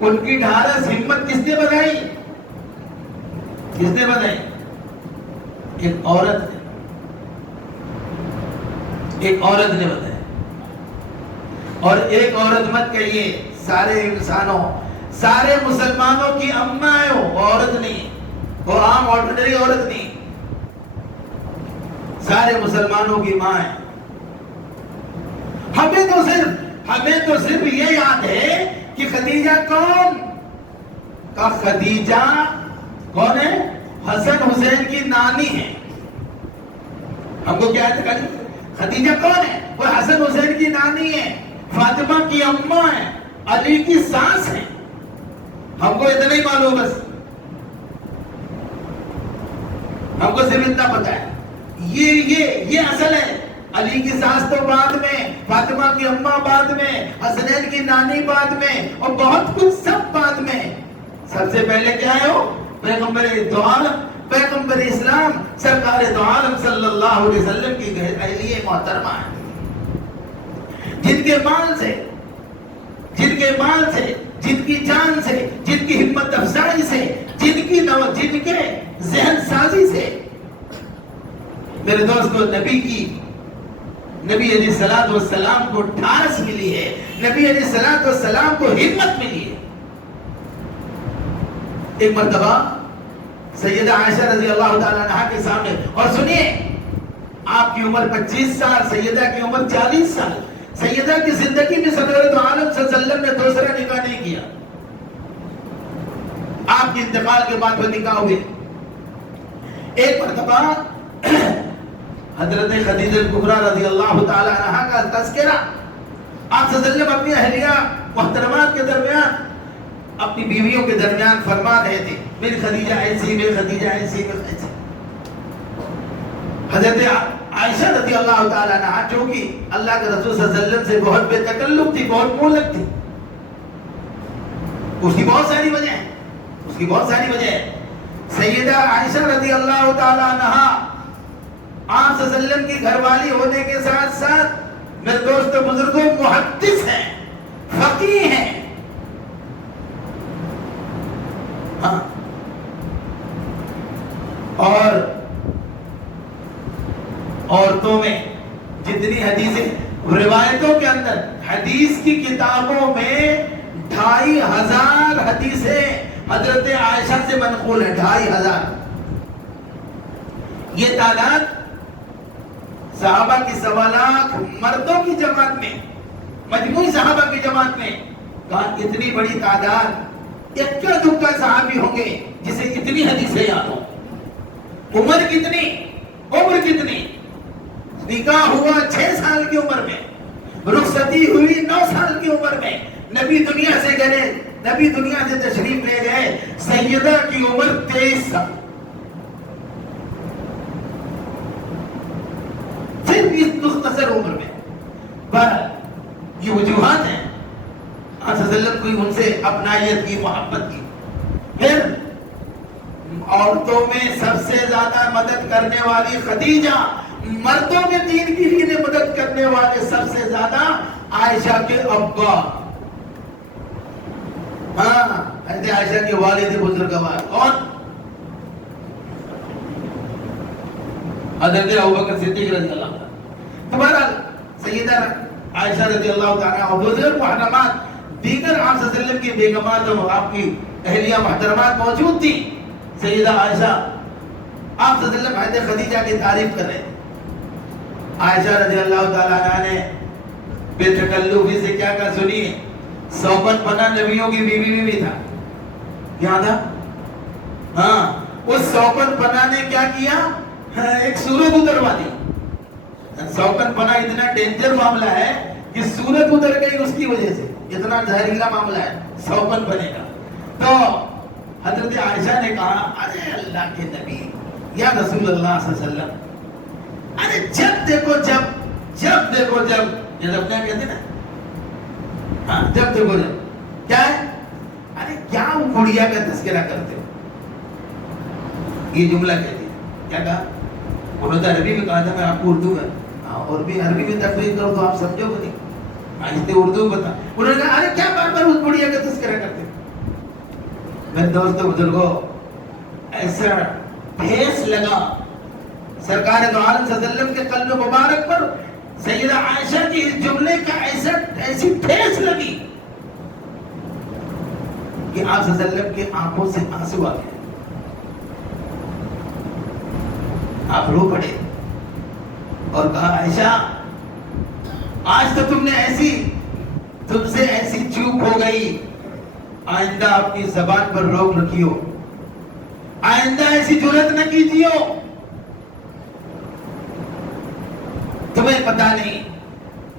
ان کی ڈھارس ہمت کس نے بنائی؟ ایک عورت نے بتایا. اور ایک عورت مت کہیے، سارے انسانوں، سارے مسلمانوں کی اماں ہے وہ عورت نہیں، وہ عام آرڈنری عورت نہیں، سارے مسلمانوں کی ماں ہے. ہمیں تو صرف یہ یاد ہے کہ خدیجہ کون؟ کا خدیجہ کون ہے؟ حسن حسین کی نانی ہے. ہم کو کیا ہے؟ خدیجہ کون ہے؟ وہ حسن حسین کی نانی ہے، فاطمہ کی اماں ہے، علی کی ساس ہے. ہم کو اتنا ہی معلوم، بس ہم کو صرف اتنا پتا ہے. یہ اصل ہے. علی کی ساس تو بعد میں، فاطمہ کی اماں بعد میں، حسنین کی نانی بعد میں، اور بہت کچھ سب بعد میں. سب سے پہلے کیا ہے وہ؟ پیغمبر دو عالم، پیغمبر اسلام، سرکار دو عالم صلی اللہ علیہ وسلم کی اہلیہ محترمہ ہے، جن کے مال سے، جن کی جان سے، جن کی ہمت افزائی سے، جن کے ذہن سازی سے میرے دوستو نبی علیہ السلام کو ٹھارس ملی ہے، نبی علیہ السلام کو ہمت ملی ہے. ایک مرتبہ سیدہ عائشہ رضی اللہ تعالیٰ عنہ کے سامنے، اور سنیے، آپ کی عمر 25 سال، سیدہ کی عمر 40 سال. سیدہ کی زندگی میں سرکار دو عالم صلی اللہ علیہ وسلم نے دوسرا نکاح نہیں کیا. آپ کے انتقال کے بعد وہ نکاح ہوئے. ایک مرتبہ حضرت خدیجہ کبریٰ رضی اللہ تعالی عنہا کا تذکرہ آپ صلی اللہ علیہ وسلم اپنی اہلیہ محترمات کے درمیان، اپنی بیویوں کے درمیان فرما رہے تھے، میری خدیجہ ایسی، میری خدیجہ ایسی، میری ایسی. حضرت عائشہ رضی اللہ تعالی عنہا جو کہ اللہ کے رسول صلی اللہ علیہ وسلم سے بہت بے تکلف تھی، بہت مولک تھی، اس کی بہت ساری وجہ ہے. سیدہ عائشہ رضی اللہ تعالی عنہا آپ صلی اللہ علیہ وسلم کی گھر والی ہونے کے ساتھ ساتھ میرے دوست بزرگوں محدث ہیں، فقیہ ہیں. ہاں، اور عورتوں میں جتنی حدیثیں، روایتوں کے اندر، حدیث کی کتابوں میں 2.5 2,500 حدیثیں حضرت عائشہ سے منقول ہیں. 2,500. یہ تعداد صحابہ کی 1.25 لاکھ مردوں کی جماعت میں، مجموعی صحابہ کی جماعت میں، کہا اتنی بڑی تعداد، اکا دکا صحابی ہوں گے جسے اتنی حدیثیں یاد ہوں. عمر کتنی؟ نکاح ہوا 6 سال کی عمر میں، رخصتی ہوئی 9 سال کی عمر میں، نبی دنیا سے تشریف لے گئے، سیدہ کی عمر 23 سال. صرف اس مختصر عمر میں. بہرحال یہ وجوہات ہیں. آپ صلی اللہ علیہ وسلم کو ان سے اپنائیت کی، محبت کی. پھر عورتوں میں سب سے زیادہ مدد کرنے والی خدیجہ، مردوں میں دین کی لیے مدد کرنے والے سب سے زیادہ عائشہ کے ابا. حضرت عائشہ کے والد بزرگوار کون؟ حضرت ابوبکر صدیق رضی اللہ عنہ. تمہارا سیدہ عائشہ رضی اللہ تعالیٰ اور بزرگ محرمات، دیگر آپ صلی اللہ علیہ وسلم کی بیگمات اور آپ کی اہلیہ محترمات موجود تھی. سیدہ عائشہ آپ صلی اللہ علیہ وسلم حضرت خدیجہ کی تعریف کر رہے ہیں. عائشہ رضی اللہ تعالیٰ عنہ نے بے تکلفی سے کیا کہا سنیے. 54 پناہ نبیوں کی بیوی میں بھی تھا. یاد ہے؟ ہاں، اس 54 پناہ نے کیا کیا؟ ایک سورت اتروا دی. 54 پناہ اتنا ڈینجر معاملہ ہے کہ سورت اتر گئی اس کی وجہ سے. اتنا زہریلا معاملہ ہے 54 پنے کا. تو حضرت عائشہ نے کہا ارے اللہ کے نبی یا رسول اللہ صلی اللہ علیہ وسلم، ارے جب دیکھو جب یہ رب نے کہتے نا، ہاں جب دیکھو جب کیا ہے، ارے کیا وہ گڑیا کا تذکرہ کرتے ہو. یہ جملہ کہتے ہیں. کیا کہا؟ انہوں نے عربی میں کہا تھا، میں آپ کو اردو میں اور بھی عربی میں تفریح کرو تو آپ سمجھو گے نہیں. آہستہ اردو بتا. انہوں نے کہا ارے کیا بار بار اس گڑیا کا تذکرہ کرتے ہو. میرے دوستو بزرگوں، ایسا ٹھیس لگا سرکار دو عالم صلی اللہ علیہ وسلم کے قلب مبارک پر سیدہ عائشہ کی اس جملے کا ایسی ٹھیس لگی کہ آپ صلی اللہ علیہ وسلم کی آنکھوں سے آنسو آ گئے. آپ رو پڑے اور کہا عائشہ آج تو تم سے ایسی چوک ہو گئی، آئندہ اپنی زبان پر روک رکھیو، آئندہ ایسی جرات نہ کیجیو. تمہیں پتا نہیں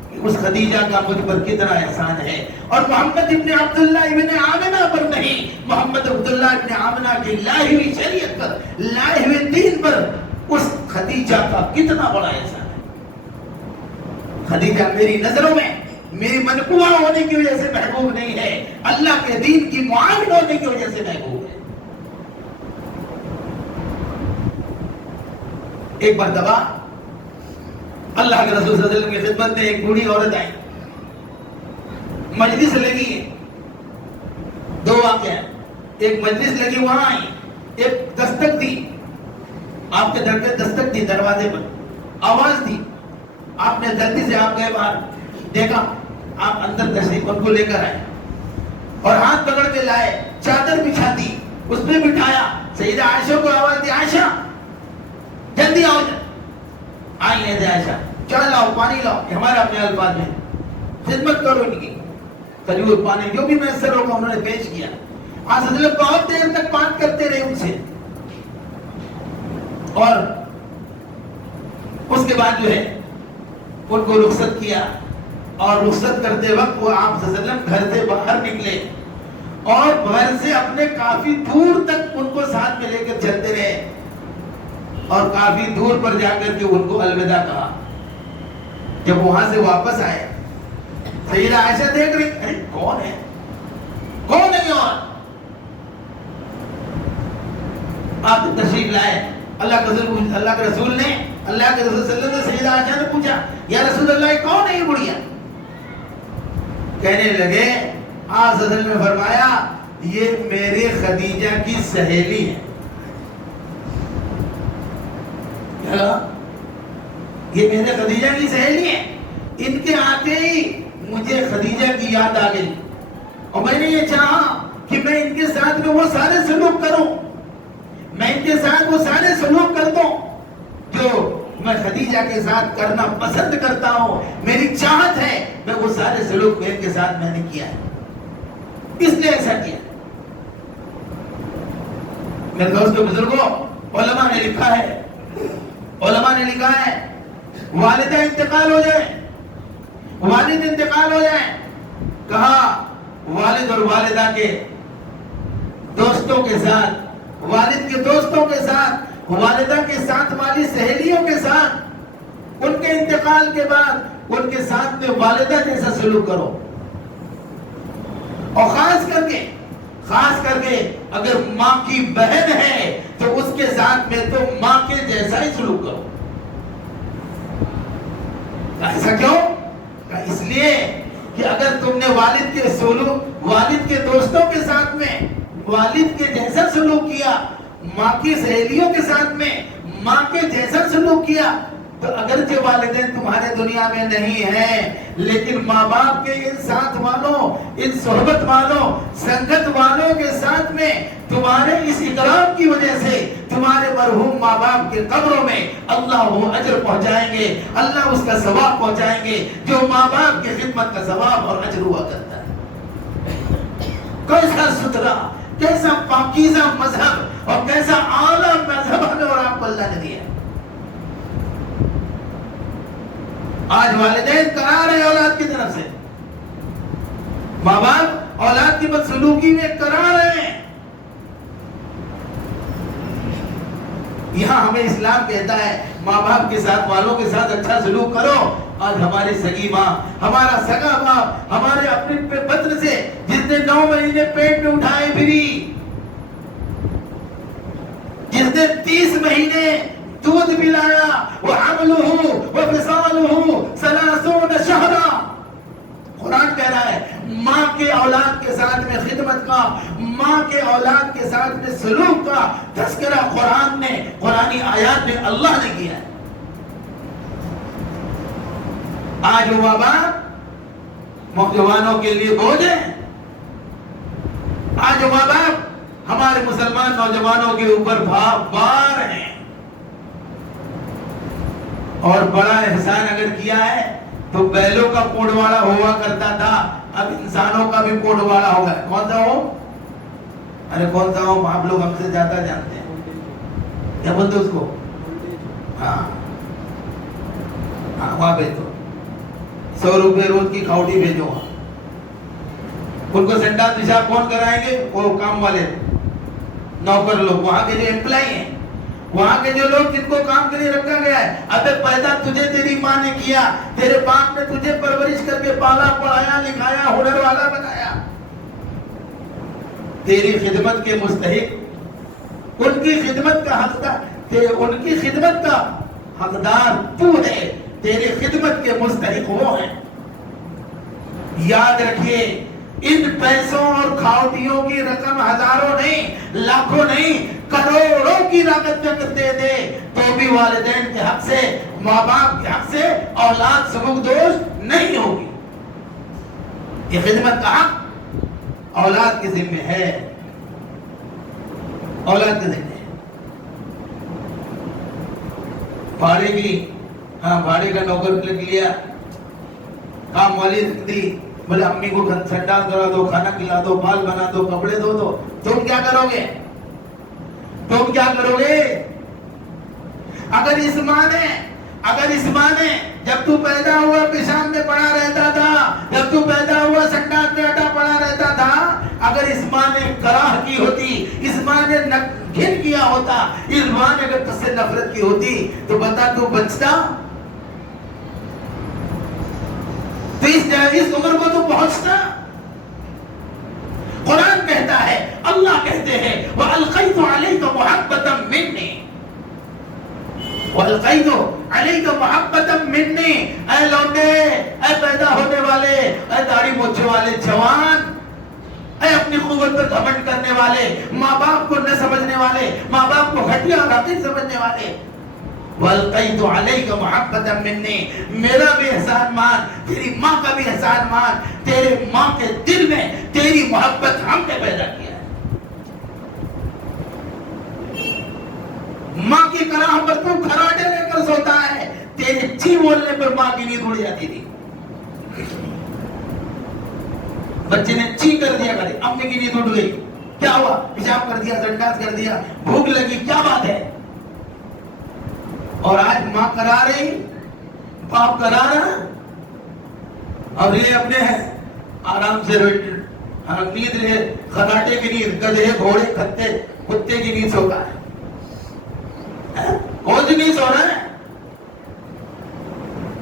کہ اس خدیجہ کا مجھ پر کتنا احسان ہے، اور محمد ابن عبداللہ ابن آمنہ پر نہیں، محمد عبداللہ ابن آمنہ کی لائی ہوئی شریعت پر، لائے ہوئے دین پر اس خدیجہ کا کتنا بڑا احسان ہے. خدیجہ میری نظروں میں میری منقوع ہونے کی وجہ سے محبوب نہیں ہے، اللہ کے دین کی معاون ہونے کی وجہ سے محبوب ہے. ایک مرتبہ اللہ کے رسول صلی اللہ علیہ وسلم کی خدمت میں ایک بوڑھی عورت آئی. مجلس لگی ہے. 2 واقعہ، ایک مجلس لگی وہاں آئی، ایک دستک دی، آپ کے در پہ دستک دی، دروازے پر آواز دی. آپ نے جلدی سے آپ گئے باہر، دیکھا آپ اندر تشریف ان کو لے کر آئے اور ہاتھ پکڑ کے لائے، چادر بچھا دی، اس پہ بٹھایا. سیدہ عائشہ کو آواز دی، عائشہ جلدی آؤ. آئی ہے عائشہ، چل لاؤ، پانی لاؤ. ہمارا اپنے الفاظ میں خدمت کرو ان کی، کھجور پانی جو بھی میسر ہوگا انہوں نے پیش کیا. آپ صلی اللہ علیہ وسلم بہت دیر تک بات کرتے رہے ان سے، اور اس کے بعد جو ہے ان کو رخصت کیا. اور رخصت کرتے وقت وہ آپ صلی اللہ علیہ وسلم گھر سے باہر نکلے اور گھر سے اپنے کافی دور تک ان کو ساتھ میں لے کر چلتے رہے، اور کافی دور پر جا کر کے ان کو الوداع کہا. جب وہاں سے واپس آئے، سیدہ عائشہ دیکھ رہی، ارے کون ہے اور آپ تشریف لائے. اللہ کے رسول نے اللہ کے رسول صلی اللہ علیہ وسلم نے سیدہ عائشہ نے پوچھا، یا رسول اللہ کون ہے یہ بڑھیا؟ کہنے لگے، آپ صلی اللہ علیہ وسلم نے فرمایا یہ میری خدیجہ کی سہیلی ہے. یہ میرے خدیجہ کی سہیلی ہے. ان کے آتے ہی مجھے خدیجہ کی یاد آ گئی. اور میں نے یہ چاہا کہ میں ان کے ساتھ میں وہ سارے سلوک کروں، میں ان کے ساتھ وہ سارے سلوک کر دوں جو میں خدیجہ کے ساتھ کرنا پسند کرتا ہوں، میری چاہت ہے میں وہ سارے سلوک ان کے ساتھ میں نے کیا ہے. اس لیے ایسا کیا. میرے دوستوں بزرگوں، علماء نے لکھا ہے، علماء نے لکھا ہے والدہ انتقال ہو جائے، والد انتقال ہو جائے، کہا والد اور والدہ کے دوستوں کے ساتھ، والد کے دوستوں کے ساتھ، والدہ کے ساتھ والی سہیلیوں کے ساتھ ان کے انتقال کے بعد ان کے ساتھ میں والدہ جیسا سلوک کرو. اور خاص کر کے اگر ماں کی بہن ہے تو اس کے ساتھ میں تو ماں کے جیسا ہی سلوک کرو. ایسا کیوں؟ اس لیے کہ اگر تم نے والد کے سلوک، والد کے دوستوں کے ساتھ میں والد کے جیسا سلوک کیا، ماں کی سہیلیوں کے ساتھ میں ماں کے جیسا سلوک کیا، تو اگرچہ والدین تمہارے دنیا میں نہیں ہیں لیکن ماں باپ کے ان ساتھ والوں، ان صحبت والوں، سنگت والوں کے ساتھ میں تمہارے اس اکرام کی وجہ سے تمہارے مرحوم ماں باپ کے قبروں میں اللہ وہ اجر پہنچائیں گے، اللہ اس کا ثواب پہنچائیں گے جو ماں باپ کی خدمت کا ثواب اور اجر ہوا کرتا ہے. کیسا ستھرا، کیسا پاکیزہ مذہب اور کیسا اعلیٰ مذہب ہمیں اور آپ کو اللہ نے دیا. آج والدین قرار ہے اولاد کی طرف سے، ماں باپ اولاد کی بدسلوکی میں قرار ہیں. یہاں ہمیں اسلام کہتا ہے ماں باپ کے ساتھ والوں کے ساتھ اچھا سلوک کرو. آج ہماری سگی ماں، ہمارا سگا باپ ہمارے اپنے پتر سے جس نے 9 مہینے پیٹ میں اٹھائے پھری، جس نے 30 مہینے دودھ پلایا، وَحَمْلُهُ وَفِصَالُهُ 30 شَهْرًا. قرآن کہہ رہا ہے ماں کے اولاد کے ساتھ میں خدمت کا، ماں کے اولاد کے ساتھ میں سلوک کا تذکرہ قرآن نے، قرآنی آیات میں اللہ نے کیا ہے. آج وہ ماں باپ نوجوانوں کے لیے بوجھ ہیں. آج وہ ماں باپ ہمارے مسلمان نوجوانوں کے اوپر بار ہیں. اور بڑا احسان اگر کیا ہے تو بیلوں کا پوڑواڑا ہوا کرتا تھا، اب انسانوں کا بھی پوڑواڑا ہوگا. کون سا ہو؟ ارے کون سا ہو؟ آپ لوگ ہم سے زیادہ جانتے ہیں. کیا بولتے اس کو؟ ہاں وہاں بھیجو 100 روپے روز کی کھاؤٹی بھیجو. ان کو سنڈا پیشاب کون کرائیں گے؟ وہ کام والے نوکر لوگ، وہاں کے جو امپلائی ہیں، وہاں کے جو لوگ جن کو کام کے لیے رکھا گیا ہے. ابے پیدا تجھے تیری ماں نے کیا، تیرے باپ نے تجھے پرورش کر کے پالا پڑھایا لکھایا ہنر والا بنایا. تیری خدمت کے مستحق، ان کی خدمت کا حقدار، ان کی خدمت کا حقدار تو ہے، تیری خدمت کے مستحق وہ ہیں. یاد رکھیے ان پیسوں اور کھاؤٹیوں کی رقم ہزاروں نہیں، لاکھوں نہیں، کروڑوں کی لاگت میں دے دے تو بھی والدین کے حق سے، ماں باپ کے حق سے اولاد سبک دوش نہیں ہوگی. یہ خدمت کا حق اولاد کے ذمہ ہے، اولاد کے ذمہ ہے. بھاڑے کی، ہاں بھاڑے کا نوکر لکھ لیا، کام والی رکھ دی، بولے امی کو ٹھنڈا کرا دو، کھانا کھلا دو، بال بنا دو، کپڑے دو. تو تم کیا کرو گے؟ تم کیا کرو گے؟ اگر اس ماں نے جب تو پیدا ہوا پیشاب میں پڑا رہتا تھا، جب تو پیدا ہوا سنڈاس میں اٹا پڑا رہتا تھا، اگر اس ماں نے کراہ کی ہوتی، اس ماں نے گھن کیا ہوتا، اس ماں نے اگر تجھ سے نفرت کی ہوتی تو بتا تو بچتا؟ تو اس عمر کو تو پہنچتا؟ قرآن کہتا ہے، اللہ کہتے ہیں وَأَلْقَيْتُ عَلَيْكَ مُحَبَّةً مِّنِّي، وَأَلْقَيْتُ عَلَيْكَ مُحَبَّةً مِّنِّي. اے لونڈے، اے پیدا ہونے والے، اے داڑھی مونچھے والے جوان، اے اپنی قوت پر گھمنڈ کرنے والے، ماں باپ کو نہ سمجھنے والے، ماں باپ کو گھٹیا اور حقیر سمجھنے والے، وَأَلْقَيْتُ عَلَيْكَ مُحَبَّةً مِّنِّي، میرا بھی احسان مان، تیری ماں کا بھی احسان مان. تیرے ماں کے دل میں تیری محبت ہم نے پیدا کیا ہے. ماں کی کراہ پر تو کھراٹے لے کر سوتا ہے, تیرے چی بولنے پر ماں کی نیند اڑ جاتی تھی. بچے نے چی کر دیا, کرے امی کی نیند اڑ گئی, کیا ہوا, پیشاب کر دیا, سنڈاس کر دیا, بھوک لگی, کیا بات ہے. اور آج ماں کرا رہی, باپ کرا رہا, اور یہ اپنے ہیں آرام سے نیند لے, خراٹے کی نیند, گدھے گھوڑے کھتے کتے کی نیند سوتا ہے. کون سی نیند سو رہا ہے؟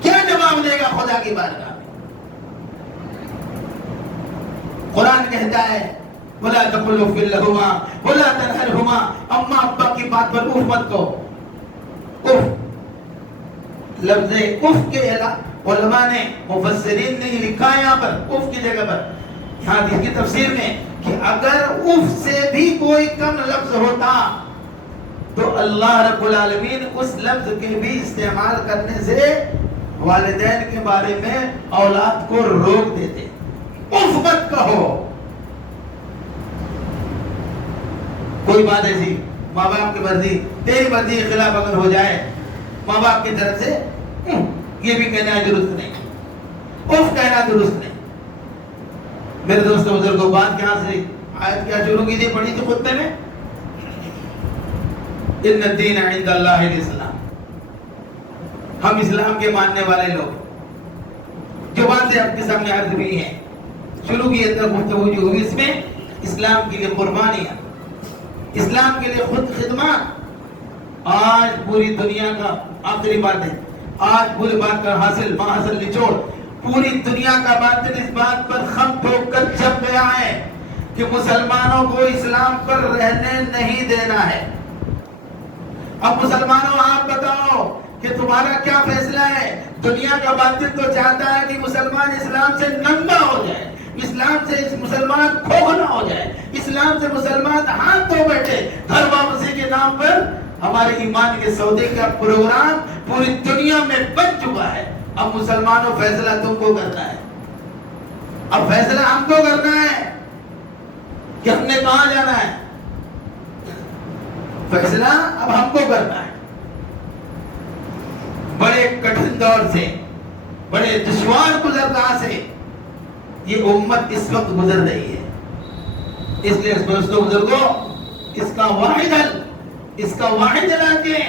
کیا جواب دے گا خدا کی بارگاہ میں؟ قرآن کہتا ہے وَلَا تَقُلْ أُفٍّ لَهُمَا وَلَا تَنْهَرْهُمَا, اماں ابا کی بات پر اف مت کہو. اف لفظ اف کے علاوہ علماء نے, مفسرین نے لکھا ہے یہاں پر اف کی جگہ پر, یہاں اس کی تفسیر میں, کہ اگر اف سے بھی کوئی کم لفظ ہوتا تو اللہ رب العالمین اس لفظ کے بھی استعمال کرنے سے والدین کے بارے میں اولاد کو روک دیتے. اف مت کہو. کوئی بات ایسی ماں باپ کی مرضی, تیری مرضی کے خلاف اگر ہو جائے, ماں باپ کی طرف سے یہ بھی کہنا درست نہیں, اف کہنا درست نہیں. میرے دوست بزرگوں, بات کہاں سے آیت کیا شروع کی تھی, پڑھی تھی خطبے میں, ان الدین عند اللہ الاسلام. ہم اسلام کے ماننے والے لوگ, جو باتیں آپ کے سامنے عرض ہوئی ہیں, شروع کی اندر گفتگو جو ہوئی, اس میں اسلام کے لیے قربانیاں, اسلام کے لیے خود خدمات. آج پوری دنیا کا, آخری بات ہے, آج پوری بات کا حاصل نچوڑ, پوری دنیا کا باطل اس بات پر خم ٹھوک کر چھپ گیا ہے کہ مسلمانوں کو اسلام پر رہنے نہیں دینا ہے. اب مسلمانوں آپ بتاؤ کہ تمہارا کیا فیصلہ ہے؟ دنیا کا باطل تو چاہتا ہے کہ مسلمان اسلام سے ننگا ہو جائے, اسلام سے مسلمان کھوکھلا ہو جائے, اسلام سے مسلمان ہاتھ دھو بیٹھے. گھر واپسی کے نام پر ہمارے ایمان کے سودے کا پروگرام پوری دنیا میں بن چکا ہے. اب مسلمانوں فیصلہ تم کو کرنا ہے, اب فیصلہ ہم کو کرنا ہے کہ ہم نے کہاں جانا ہے. فیصلہ اب ہم کو کرنا ہے. بڑے کٹھن دور سے, بڑے دشوار گزرگاہ سے یہ امت اس وقت گزر رہی ہے. اس لیے دوستو بزرگوں, اس کا واحد حل, اس کا واحد علاج ہے,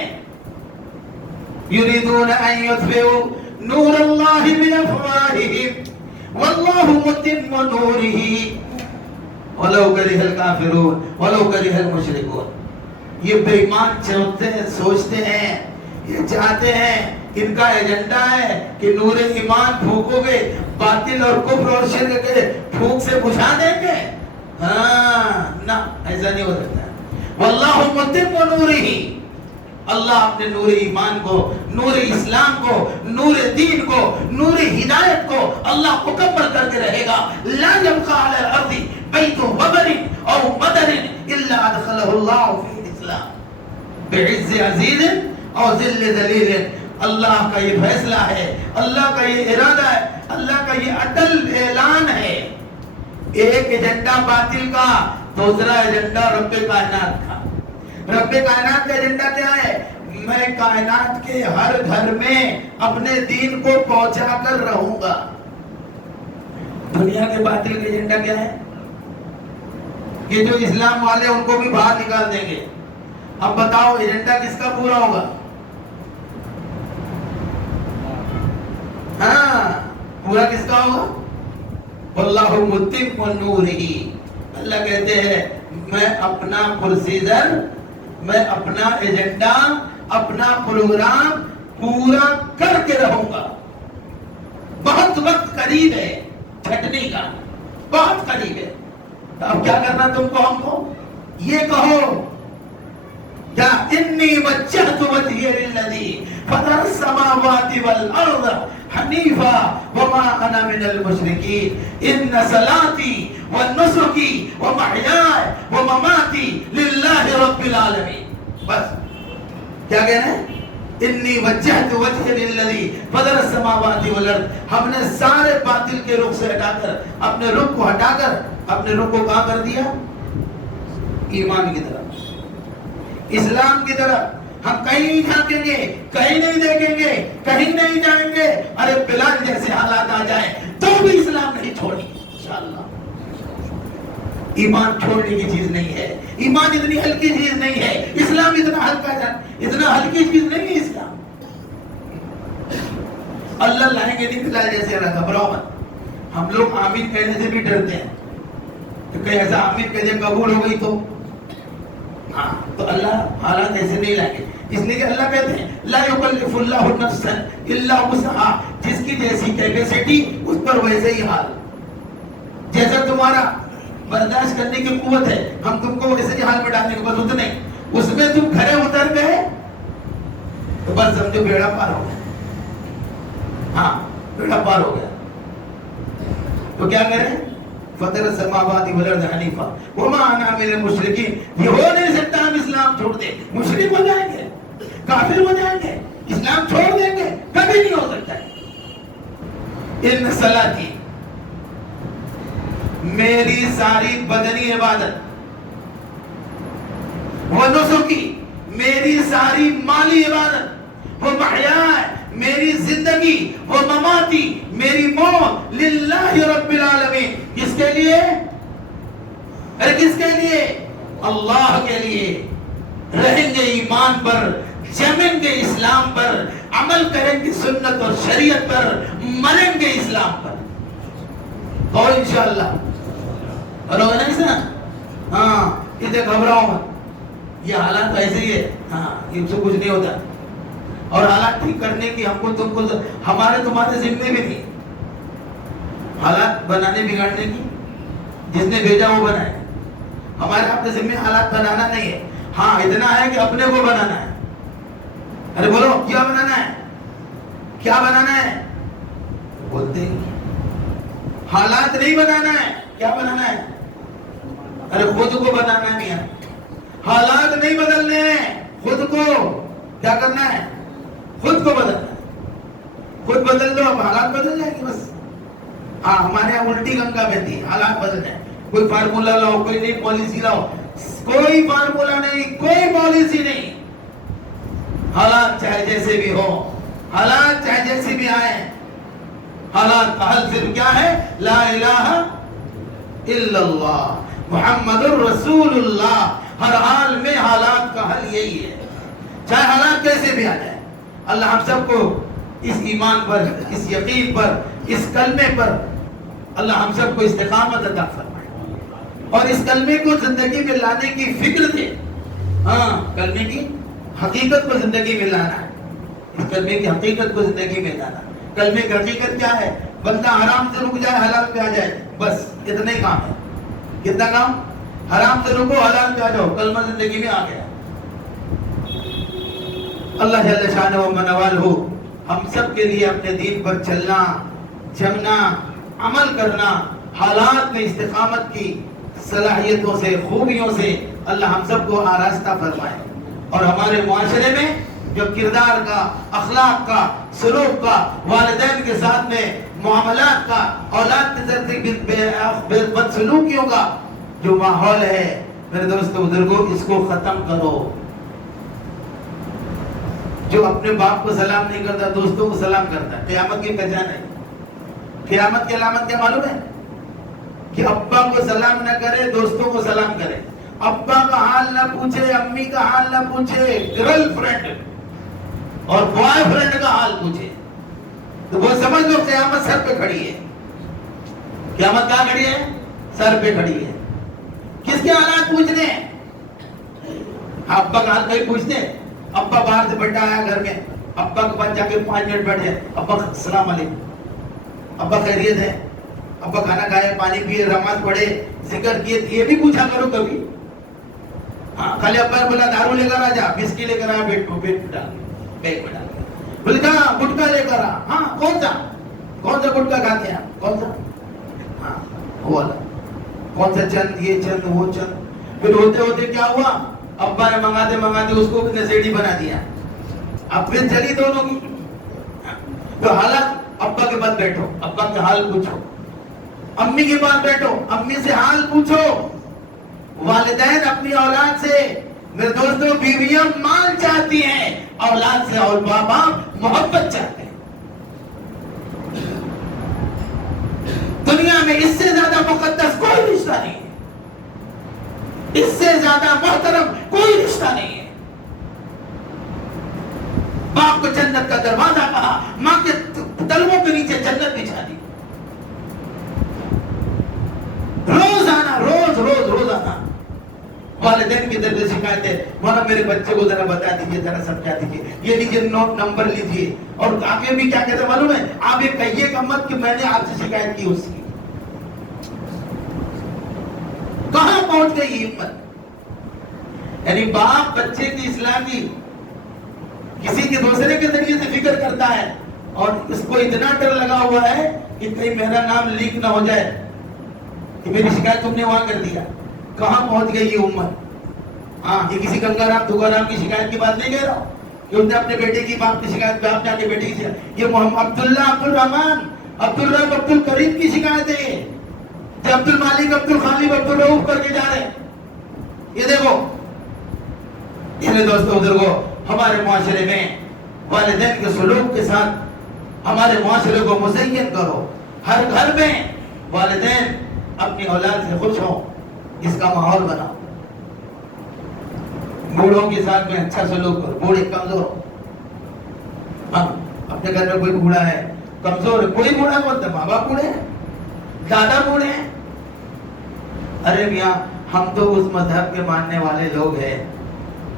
یریدون ان یطفئوا نور اللہ بافواہہم واللہ متم نورہ ولو کرہ الکافرون ولو کرہ المشرکون. یہ بے ایمان سوچتے ہیں, یہ چاہتے ہیں, ان کا ایجنڈا ہے کہ نور ایمان پھونکو گے, باطل اور کفر اور شرک کے پھونک سے بجھا دیں گے. نہ, ایسا نہیں ہو سکتا. واللہ متم نورہ, اللہ اپنے نور ایمان کو, نور اسلام کو, نور دین کو, نور ہدایت کو اللہ مکمل کر کے رہے گا. لا يبقى على الارض بیت وبر او مدر الا ادخلہ اللہ فی الاسلام بعز عزیز او ذل ذلیل. اللہ کا یہ فیصلہ ہے, اللہ کا یہ ارادہ ہے, اللہ کا یہ اٹل اعلان ہے. ایک ایجنڈا باطل کا, دوسرا ایجنڈا رب کائنات کا. رب کائنات کا ایجنڈا کیا ہے؟ میں کائنات کے ہر گھر میں اپنے دین کو پہنچا کر رہوں گا. دنیا کے باطل کا ایجنڈا کیا ہے؟ یہ جو اسلام والے ان کو بھی باہر نکال دیں گے. اب بتاؤ ایجنڈا کس کا پورا ہوگا؟ ہاں, پورا کس کا ہوگا؟ واللہ متم نورہ. اللہ کہتے ہیں میں اپنا پروسیجر, میں اپنا ایجنڈا, اپنا پروگرام پورا کر کے رہوں گا. بہت وقت قریب ہے چھٹنے کا, بہت قریب ہے. اب کیا کرنا تم کو, ہم کو یہ کہو کیا انی وجہت وجہی للذی فطر السماوات والارض حنیفا وما انا من المشرکین ان صلاتی ونسکی ومحیای ومماتی للہ رب العالمین. بس کیا کہنا ہے؟ انی وجہت وجہ للذی فطر السماوات والارض، ہم نے سارے باطل کے رخ سے ہٹا کر، اپنے رخ کو ہٹا کر اپنے رخ کو کہاں کر دیا؟ ایمان کی طرف، اسلام کی طرف۔ ہم کہیں نہیں جھانکیں گے، کہیں نہیں دیکھیں گے، کہیں نہیں جائیں گے۔ ارے بلال جیسے حالات آ جائیں تو بھی اسلام نہیں چھوڑیں گے انشاءاللہ۔ ایمان چھوڑنے کی چیز نہیں ہے، ایمان اتنی ہلکی چیز نہیں ہے، اسلام اتنا ہلکی چیز نہیں ہے اسلام۔ اللہ لائیں گے نہیں بلال جیسے رہا، گھبراؤ مت۔ ہم لوگ آمین کہنے سے بھی ڈرتے ہیں کہ کہیں ایسا آمین کہہ دیں قبول ہو گئی تو ہاں، تو اللہ حالات ایسے نہیں لائیں گے، اس لیے کہ اللہ کہتے ہیں لا یکلف اللہ نفسا الا وسعها، جس کی جیسی کیپیسٹی اس پر ویسے ہی حال، جیسا تمہارا برداشت کرنے کی قوت ہے ہم تم کو ویسے ہی حال میں ڈالنے کے بعد اتنے اس میں تم کھڑے اتر گئے تو بس سمجھو بیڑا پار ہو گیا۔ ہاں بیڑا پار ہو گیا تو کیا کریں؟ فطر السماوات والارض حنیفا وما انا من المشرکین۔ یہ ہو نہیں سکتا ہم اسلام چھوڑ دیں، مشرک ہو جائیں گے، کافر ہو جائیں گے، اسلام چھوڑ دیں گے، کبھی نہیں ہو سکتا ہے۔ ان صلاتی، میری ساری بدنی عبادت، وہ نسکی، میری ساری مالی عبادت، وہ محیائے، میری زندگی، وہ مماتی، میری موت، للہ رب العالمین، کس کے لیے؟ ارے کس کے لیے؟ اللہ کے لیے۔ رہیں گے ایمان پر، جمیں گے اسلام پر، عمل کریں گے سنت اور شریعت پر، مریں گے اسلام پر، اور انشاءاللہ اور ہوگا نا ایسا۔ ہاں اسے گھبراؤ مت، یہ حالات ایسے ہی ہے، ہاں ان سے کچھ نہیں ہوتا، اور حالات ٹھیک کرنے کی ہم کو تم کو ہمارے تمہارے ذمے بھی نہیں، حالات بنانے بگاڑنے کی جس نے بھیجا وہ بنائے، ہمارے آپ کے ذمے حالات بنانا نہیں ہے۔ ہاں اتنا ہے کہ اپنے کو بنانا ہے۔ ارے بولو کیا بنانا ہے؟ کیا بنانا ہے؟ بولتے ہیں حالات نہیں بنانا ہے، کیا بنانا ہے؟ ارے خود کو بنانا نہیں ہے، حالات نہیں بدلنے ہیں، خود کو کیا کرنا ہے؟ خود کو بدلنا ہے۔ خود بدل دو اب حالات بدل جائیں گے بس۔ ہاں ہمارے یہاں الٹی گنگا بہتی ہے، حالات بدل جائیں، کوئی فارمولا لاؤ، کوئی نئی پالیسی لاؤ، کوئی فارمولا نہیں، کوئی پالیسی نہیں، حالات چاہے جیسے بھی ہو، حالات چاہے جیسے بھی آئے، حالات کا حل صرف کیا ہے؟ لا الہ الا اللہ محمد الرسول اللہ۔ ہر حال میں حالات کا حل یہی ہے، چاہے حالات کیسے بھی آ جائے۔ اللہ ہم سب کو اس ایمان پر، اس یقین پر، اس کلمے پر اللہ ہم سب کو استقامت عطا فرمائے، اور اس کلمے کو زندگی میں لانے کی فکر دے۔ ہاں کلمے کی حقیقت کو زندگی میں لانا ہے، اس کلمے کی حقیقت کو زندگی میں لانا۔ کلمے کی حقیقت کیا ہے؟ بندہ حرام سے رک جائے، حلال پہ آ جائے، بس اتنا ہی کام ہے۔ کتنا کام؟ حرام سے رکو، حلال پہ آ جاؤ، کلمہ زندگی میں آ گیا۔ اللہ جل شانہ و منوالہ ہم سب کے لیے اپنے دین پر چلنا، جمنا، عمل کرنا، حالات میں استقامت کی صلاحیتوں سے، خوبیوں سے اللہ ہم سب کو آراستہ فرمائے، اور ہمارے معاشرے میں جو کردار کا، اخلاق کا، سلوک کا، والدین کے ساتھ میں معاملات کا، اولاد کے ساتھ بدسلوکیوں کا جو ماحول ہے، میرے دوستو بزرگوں، اس کو ختم کرو۔ جو اپنے باپ کو سلام نہیں کرتا، دوستوں کو سلام کرتا ہے، قیامت کی پہچان ہے۔ قیامت کی علامت کیا معلوم ہے؟ کہ ابا کو سلام نہ کرے، دوستوں کو سلام کرے، ابا کا حال نہ پوچھے، امی کا حال نہ پوچھے، گرل فرینڈ اور بوائے فرینڈ کا حال پوچھے، تو وہ سمجھ لو قیامت سر پہ کھڑی ہے۔ قیامت کہاں کھڑی ہے؟ سر پہ کھڑی ہے۔ کس کے حالات پوچھنے ہیں؟ ابا کا حال کہیں پوچھتے ہیں؟ ابا باہر سے بیٹھا آیا گھر میں، ابا کے پاس جا کے 5 منٹ بیٹھ جائے، ابا السلام علیکم، ابا خیریت ہے، ابا کھانا کھائے، پانی پیے، نماز پڑھے، ذکر کیے، یہ بھی پوچھا کرو کبھی۔ ہاں خالی ابا نے بولا دارو لے کر آ جا، بسکی لے کر آیا، بیگ میں ڈال، بولے کہاں گٹکا لے کر آ، ہاں کون سا گٹکا کھاتے ہیں، کون سا؟ ہاں وہ والا، کون سا چند، یہ چند وہ چند۔ پھر ہوتے ہوتے کیا ہوا؟ ابا نے منگاتے اس کو بھی نشیڑی بنا دیا، اب پھر چلی دونوں کی. تو حالت ابا کے پاس بیٹھو, ابا کے حال پوچھو, امی کے پاس بیٹھو, امی سے حال پوچھو. والدین اپنی اولاد سے, میرے دوستوں, بیویاں مال چاہتی ہیں, اولاد سے اور بابا محبت چاہتے ہیں. دنیا میں اس سے زیادہ مقدس کوئی رشتہ نہیں ہے, اس سے زیادہ محترم کوئی رشتہ نہیں ہے. باپ کو جنت کا دروازہ کہا, ماں کے تلووں کے نیچے جنت بچھا دی. روزانہ والدین کی طرف سے شکایتیں, مولانا میرے بچے کو ذرا بتا دیجیے, ذرا سمجھا دیجیے, یہ لیجیے نوٹ نمبر لیجیے. اور آگے بھی کیا کہتے ہیں معلوم ہے, آپ یہ کہیے گا مت کہ میں نے آپ سے شکایت کی اس کی. کہاں پہنچ گئی ہمت؟ یعنی باپ بچے کی اصلاح کی کسی کے دوسرے کے ذریعے سے فکر کرتا ہے, اور اس کو اتنا ڈر لگا ہوا ہے کہ کہیں میرا نام لیک نہ ہو جائے کہ میری شکایت تم نے وہاں کر دیا. کہاں پہنچ گئی یہ امت؟ ہاں, یہ کسی گنگا رام دھگا رام کی شکایت کی بات نہیں کہہ رہا ہوں کہ اس نے اپنے بیٹے کی باپ کی شکایت, باپ نے اپنے بیٹے کی شکایت. یہ محمد عبداللہ, عبد الرحمان, عبد الرب, عبد الکریم کی شکایت ہے. یہ عبد المالک, عبد الخالق, عبد الرؤف کر کے جا رہے ہیں. یہ دیکھو, میرے دوستوں بزرگوں, ہمارے معاشرے میں والدین کے سلوک کے ساتھ ہمارے معاشرے کو مزین کرو. ہر گھر میں والدین اپنی اولاد سے خوش ہوں, اس کا ماحول بناؤ. بوڑھوں کے ساتھ میں اچھا سلوک کرو. بوڑھے کمزور ہو, ہاں, اپنے گھر میں کوئی بوڑھا ہے کمزور ہے, کوئی بوڑھا بولتا ہے, ماں باپ بوڑھے ہیں, دادا بوڑھے ہیں. ارے میاں, ہم تو اس مذہب کے ماننے والے لوگ ہیں,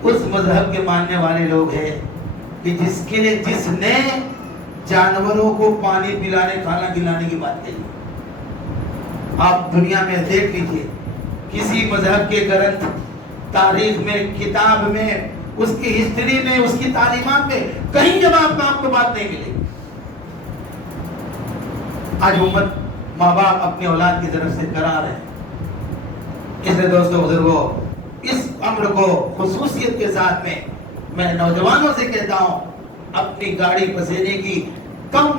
اس مذہب کے ماننے والے لوگ ہیں کہ جس نے جانوروں کو پانی پلانے, کھانا کھلانے کی بات کہی. آپ دنیا میں دیکھ لیجیے, کسی مذہب کے گرنتھ, تاریخ میں, کتاب میں, اس کی ہسٹری میں, اس کی تعلیمات میں کہیں جواب آپ کو بات نہیں ملے. آج امت, ماں باپ اپنی اولاد کی طرف سے کرا رہے ہیں. اس لیے دوستوں بزرگوں, اس امر کو خصوصیت کے ساتھ میں نوجوانوں سے کہتا ہوں, اپنی گاڑی پسینے کی کم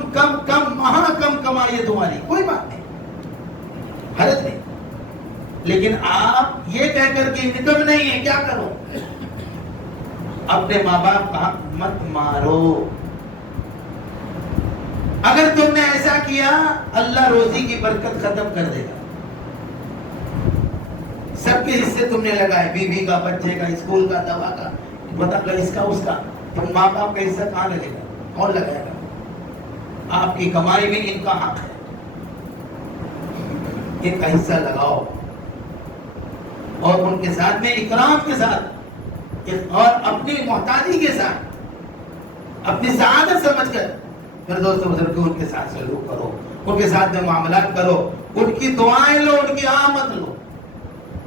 مہا کم کمائیے تمہاری, کوئی بات نہیں, حرج نہیں. لیکن آپ یہ کہہ کر کہ انکم نہیں ہے, کیا کرو؟ اپنے ماں باپ کا حق مت مارو. اگر تم نے ایسا کیا, اللہ روزی کی برکت ختم کر دے گا. سب کے حصے تم نے لگائے, بیوی کا, بچے کا, اسکول کا, دوا کا, مطلب اس کا اس کا, تو ماں باپ کا حصہ کہاں لگے گا؟ کون لگائے گا؟ آپ کی کمائی میں ان کا حق ہے, ان کا حصہ لگاؤ. اور ان کے ساتھ میں اکرام کے ساتھ اور اپنی محتاجی کے ساتھ, اپنی سعادت سمجھ کر پھر دوستوں بزرگوں ان کے ساتھ سلوک کرو, ان کے ساتھ میں معاملات کرو, ان کی دعائیں لو, ان کی آمد لو,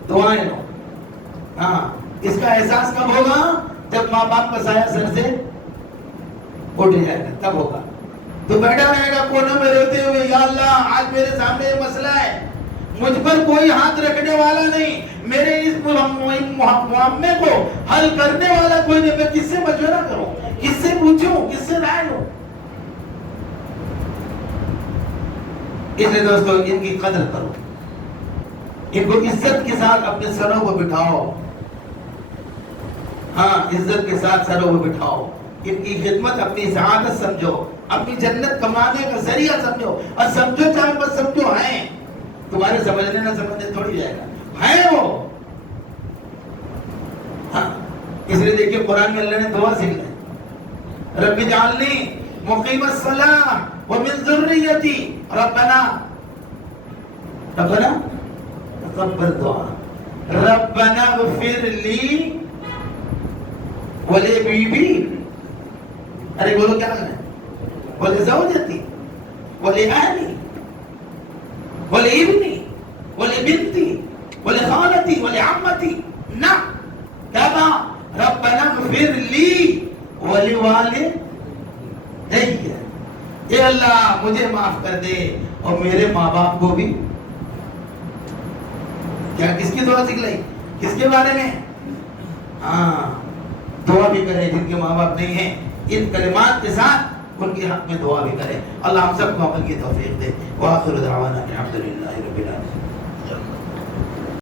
دعائیں لو. ہاں, اس کا احساس کب ہوگا؟ جب ماں باپ کا سایہ سر سے اٹھ جائے گا, تب ہوگا. تو بیٹھا رہے گا کونے میں روتے ہوئے, یا اللہ آج میرے سامنے یہ مسئلہ ہے, مجھ پر کوئی ہاتھ رکھنے والا نہیں, میرے اس معاملے کو حل کرنے والا کوئی نہیں, میں کس سے مشورہ کروں, کس سے پوچھوں, کس سے رائے لوں؟ اس لیے دوستوں ان کی قدر کرو, ان کو عزت کے ساتھ اپنے سروں کو بٹھاؤ. ہاں, عزت کے ساتھ سروں کو بٹھاؤ. ان کی خدمت اپنی سعادت سمجھو, اپنی جنت کمانے کا ذریعہ سمجھو. اور سمجھو چاہے بس سمجھو, ہیں تمہارے سمجھنے نہ سمجھنے تھوڑی جائے گا, ہیں وہ. ہاں, اس لیے دیکھیے قرآن میں اللہ نے دعا سکھلائی, رب اجعلنی مقیم الصلاۃ ومن ذریتی, ربنا تقبل دعا, ربنا اغفر لی ولی بیبی, ارے بولو کیا ہے, ولی زوجتی ولی اہلی ولی ابنی ولی بنتی ولی خالتی ولی عمتی. نہ, کیا کہا؟ ربنا اغفر لی ولی والدی, اے اللہ مجھے معاف کر دے اور میرے ماں باپ کو بھی. کیا کس کی دعا سکھلائی, کس کے بارے میں؟ ہاں, دعا بھی کریں جن کے ماں باپ نہیں ہیں, ان کلمات کے ساتھ ان کے حق میں دعا بھی کریں. اللہ ہم سب کو عمل کی توفیق دے. وآخر دعوانا الحمدللہ رب العالمین.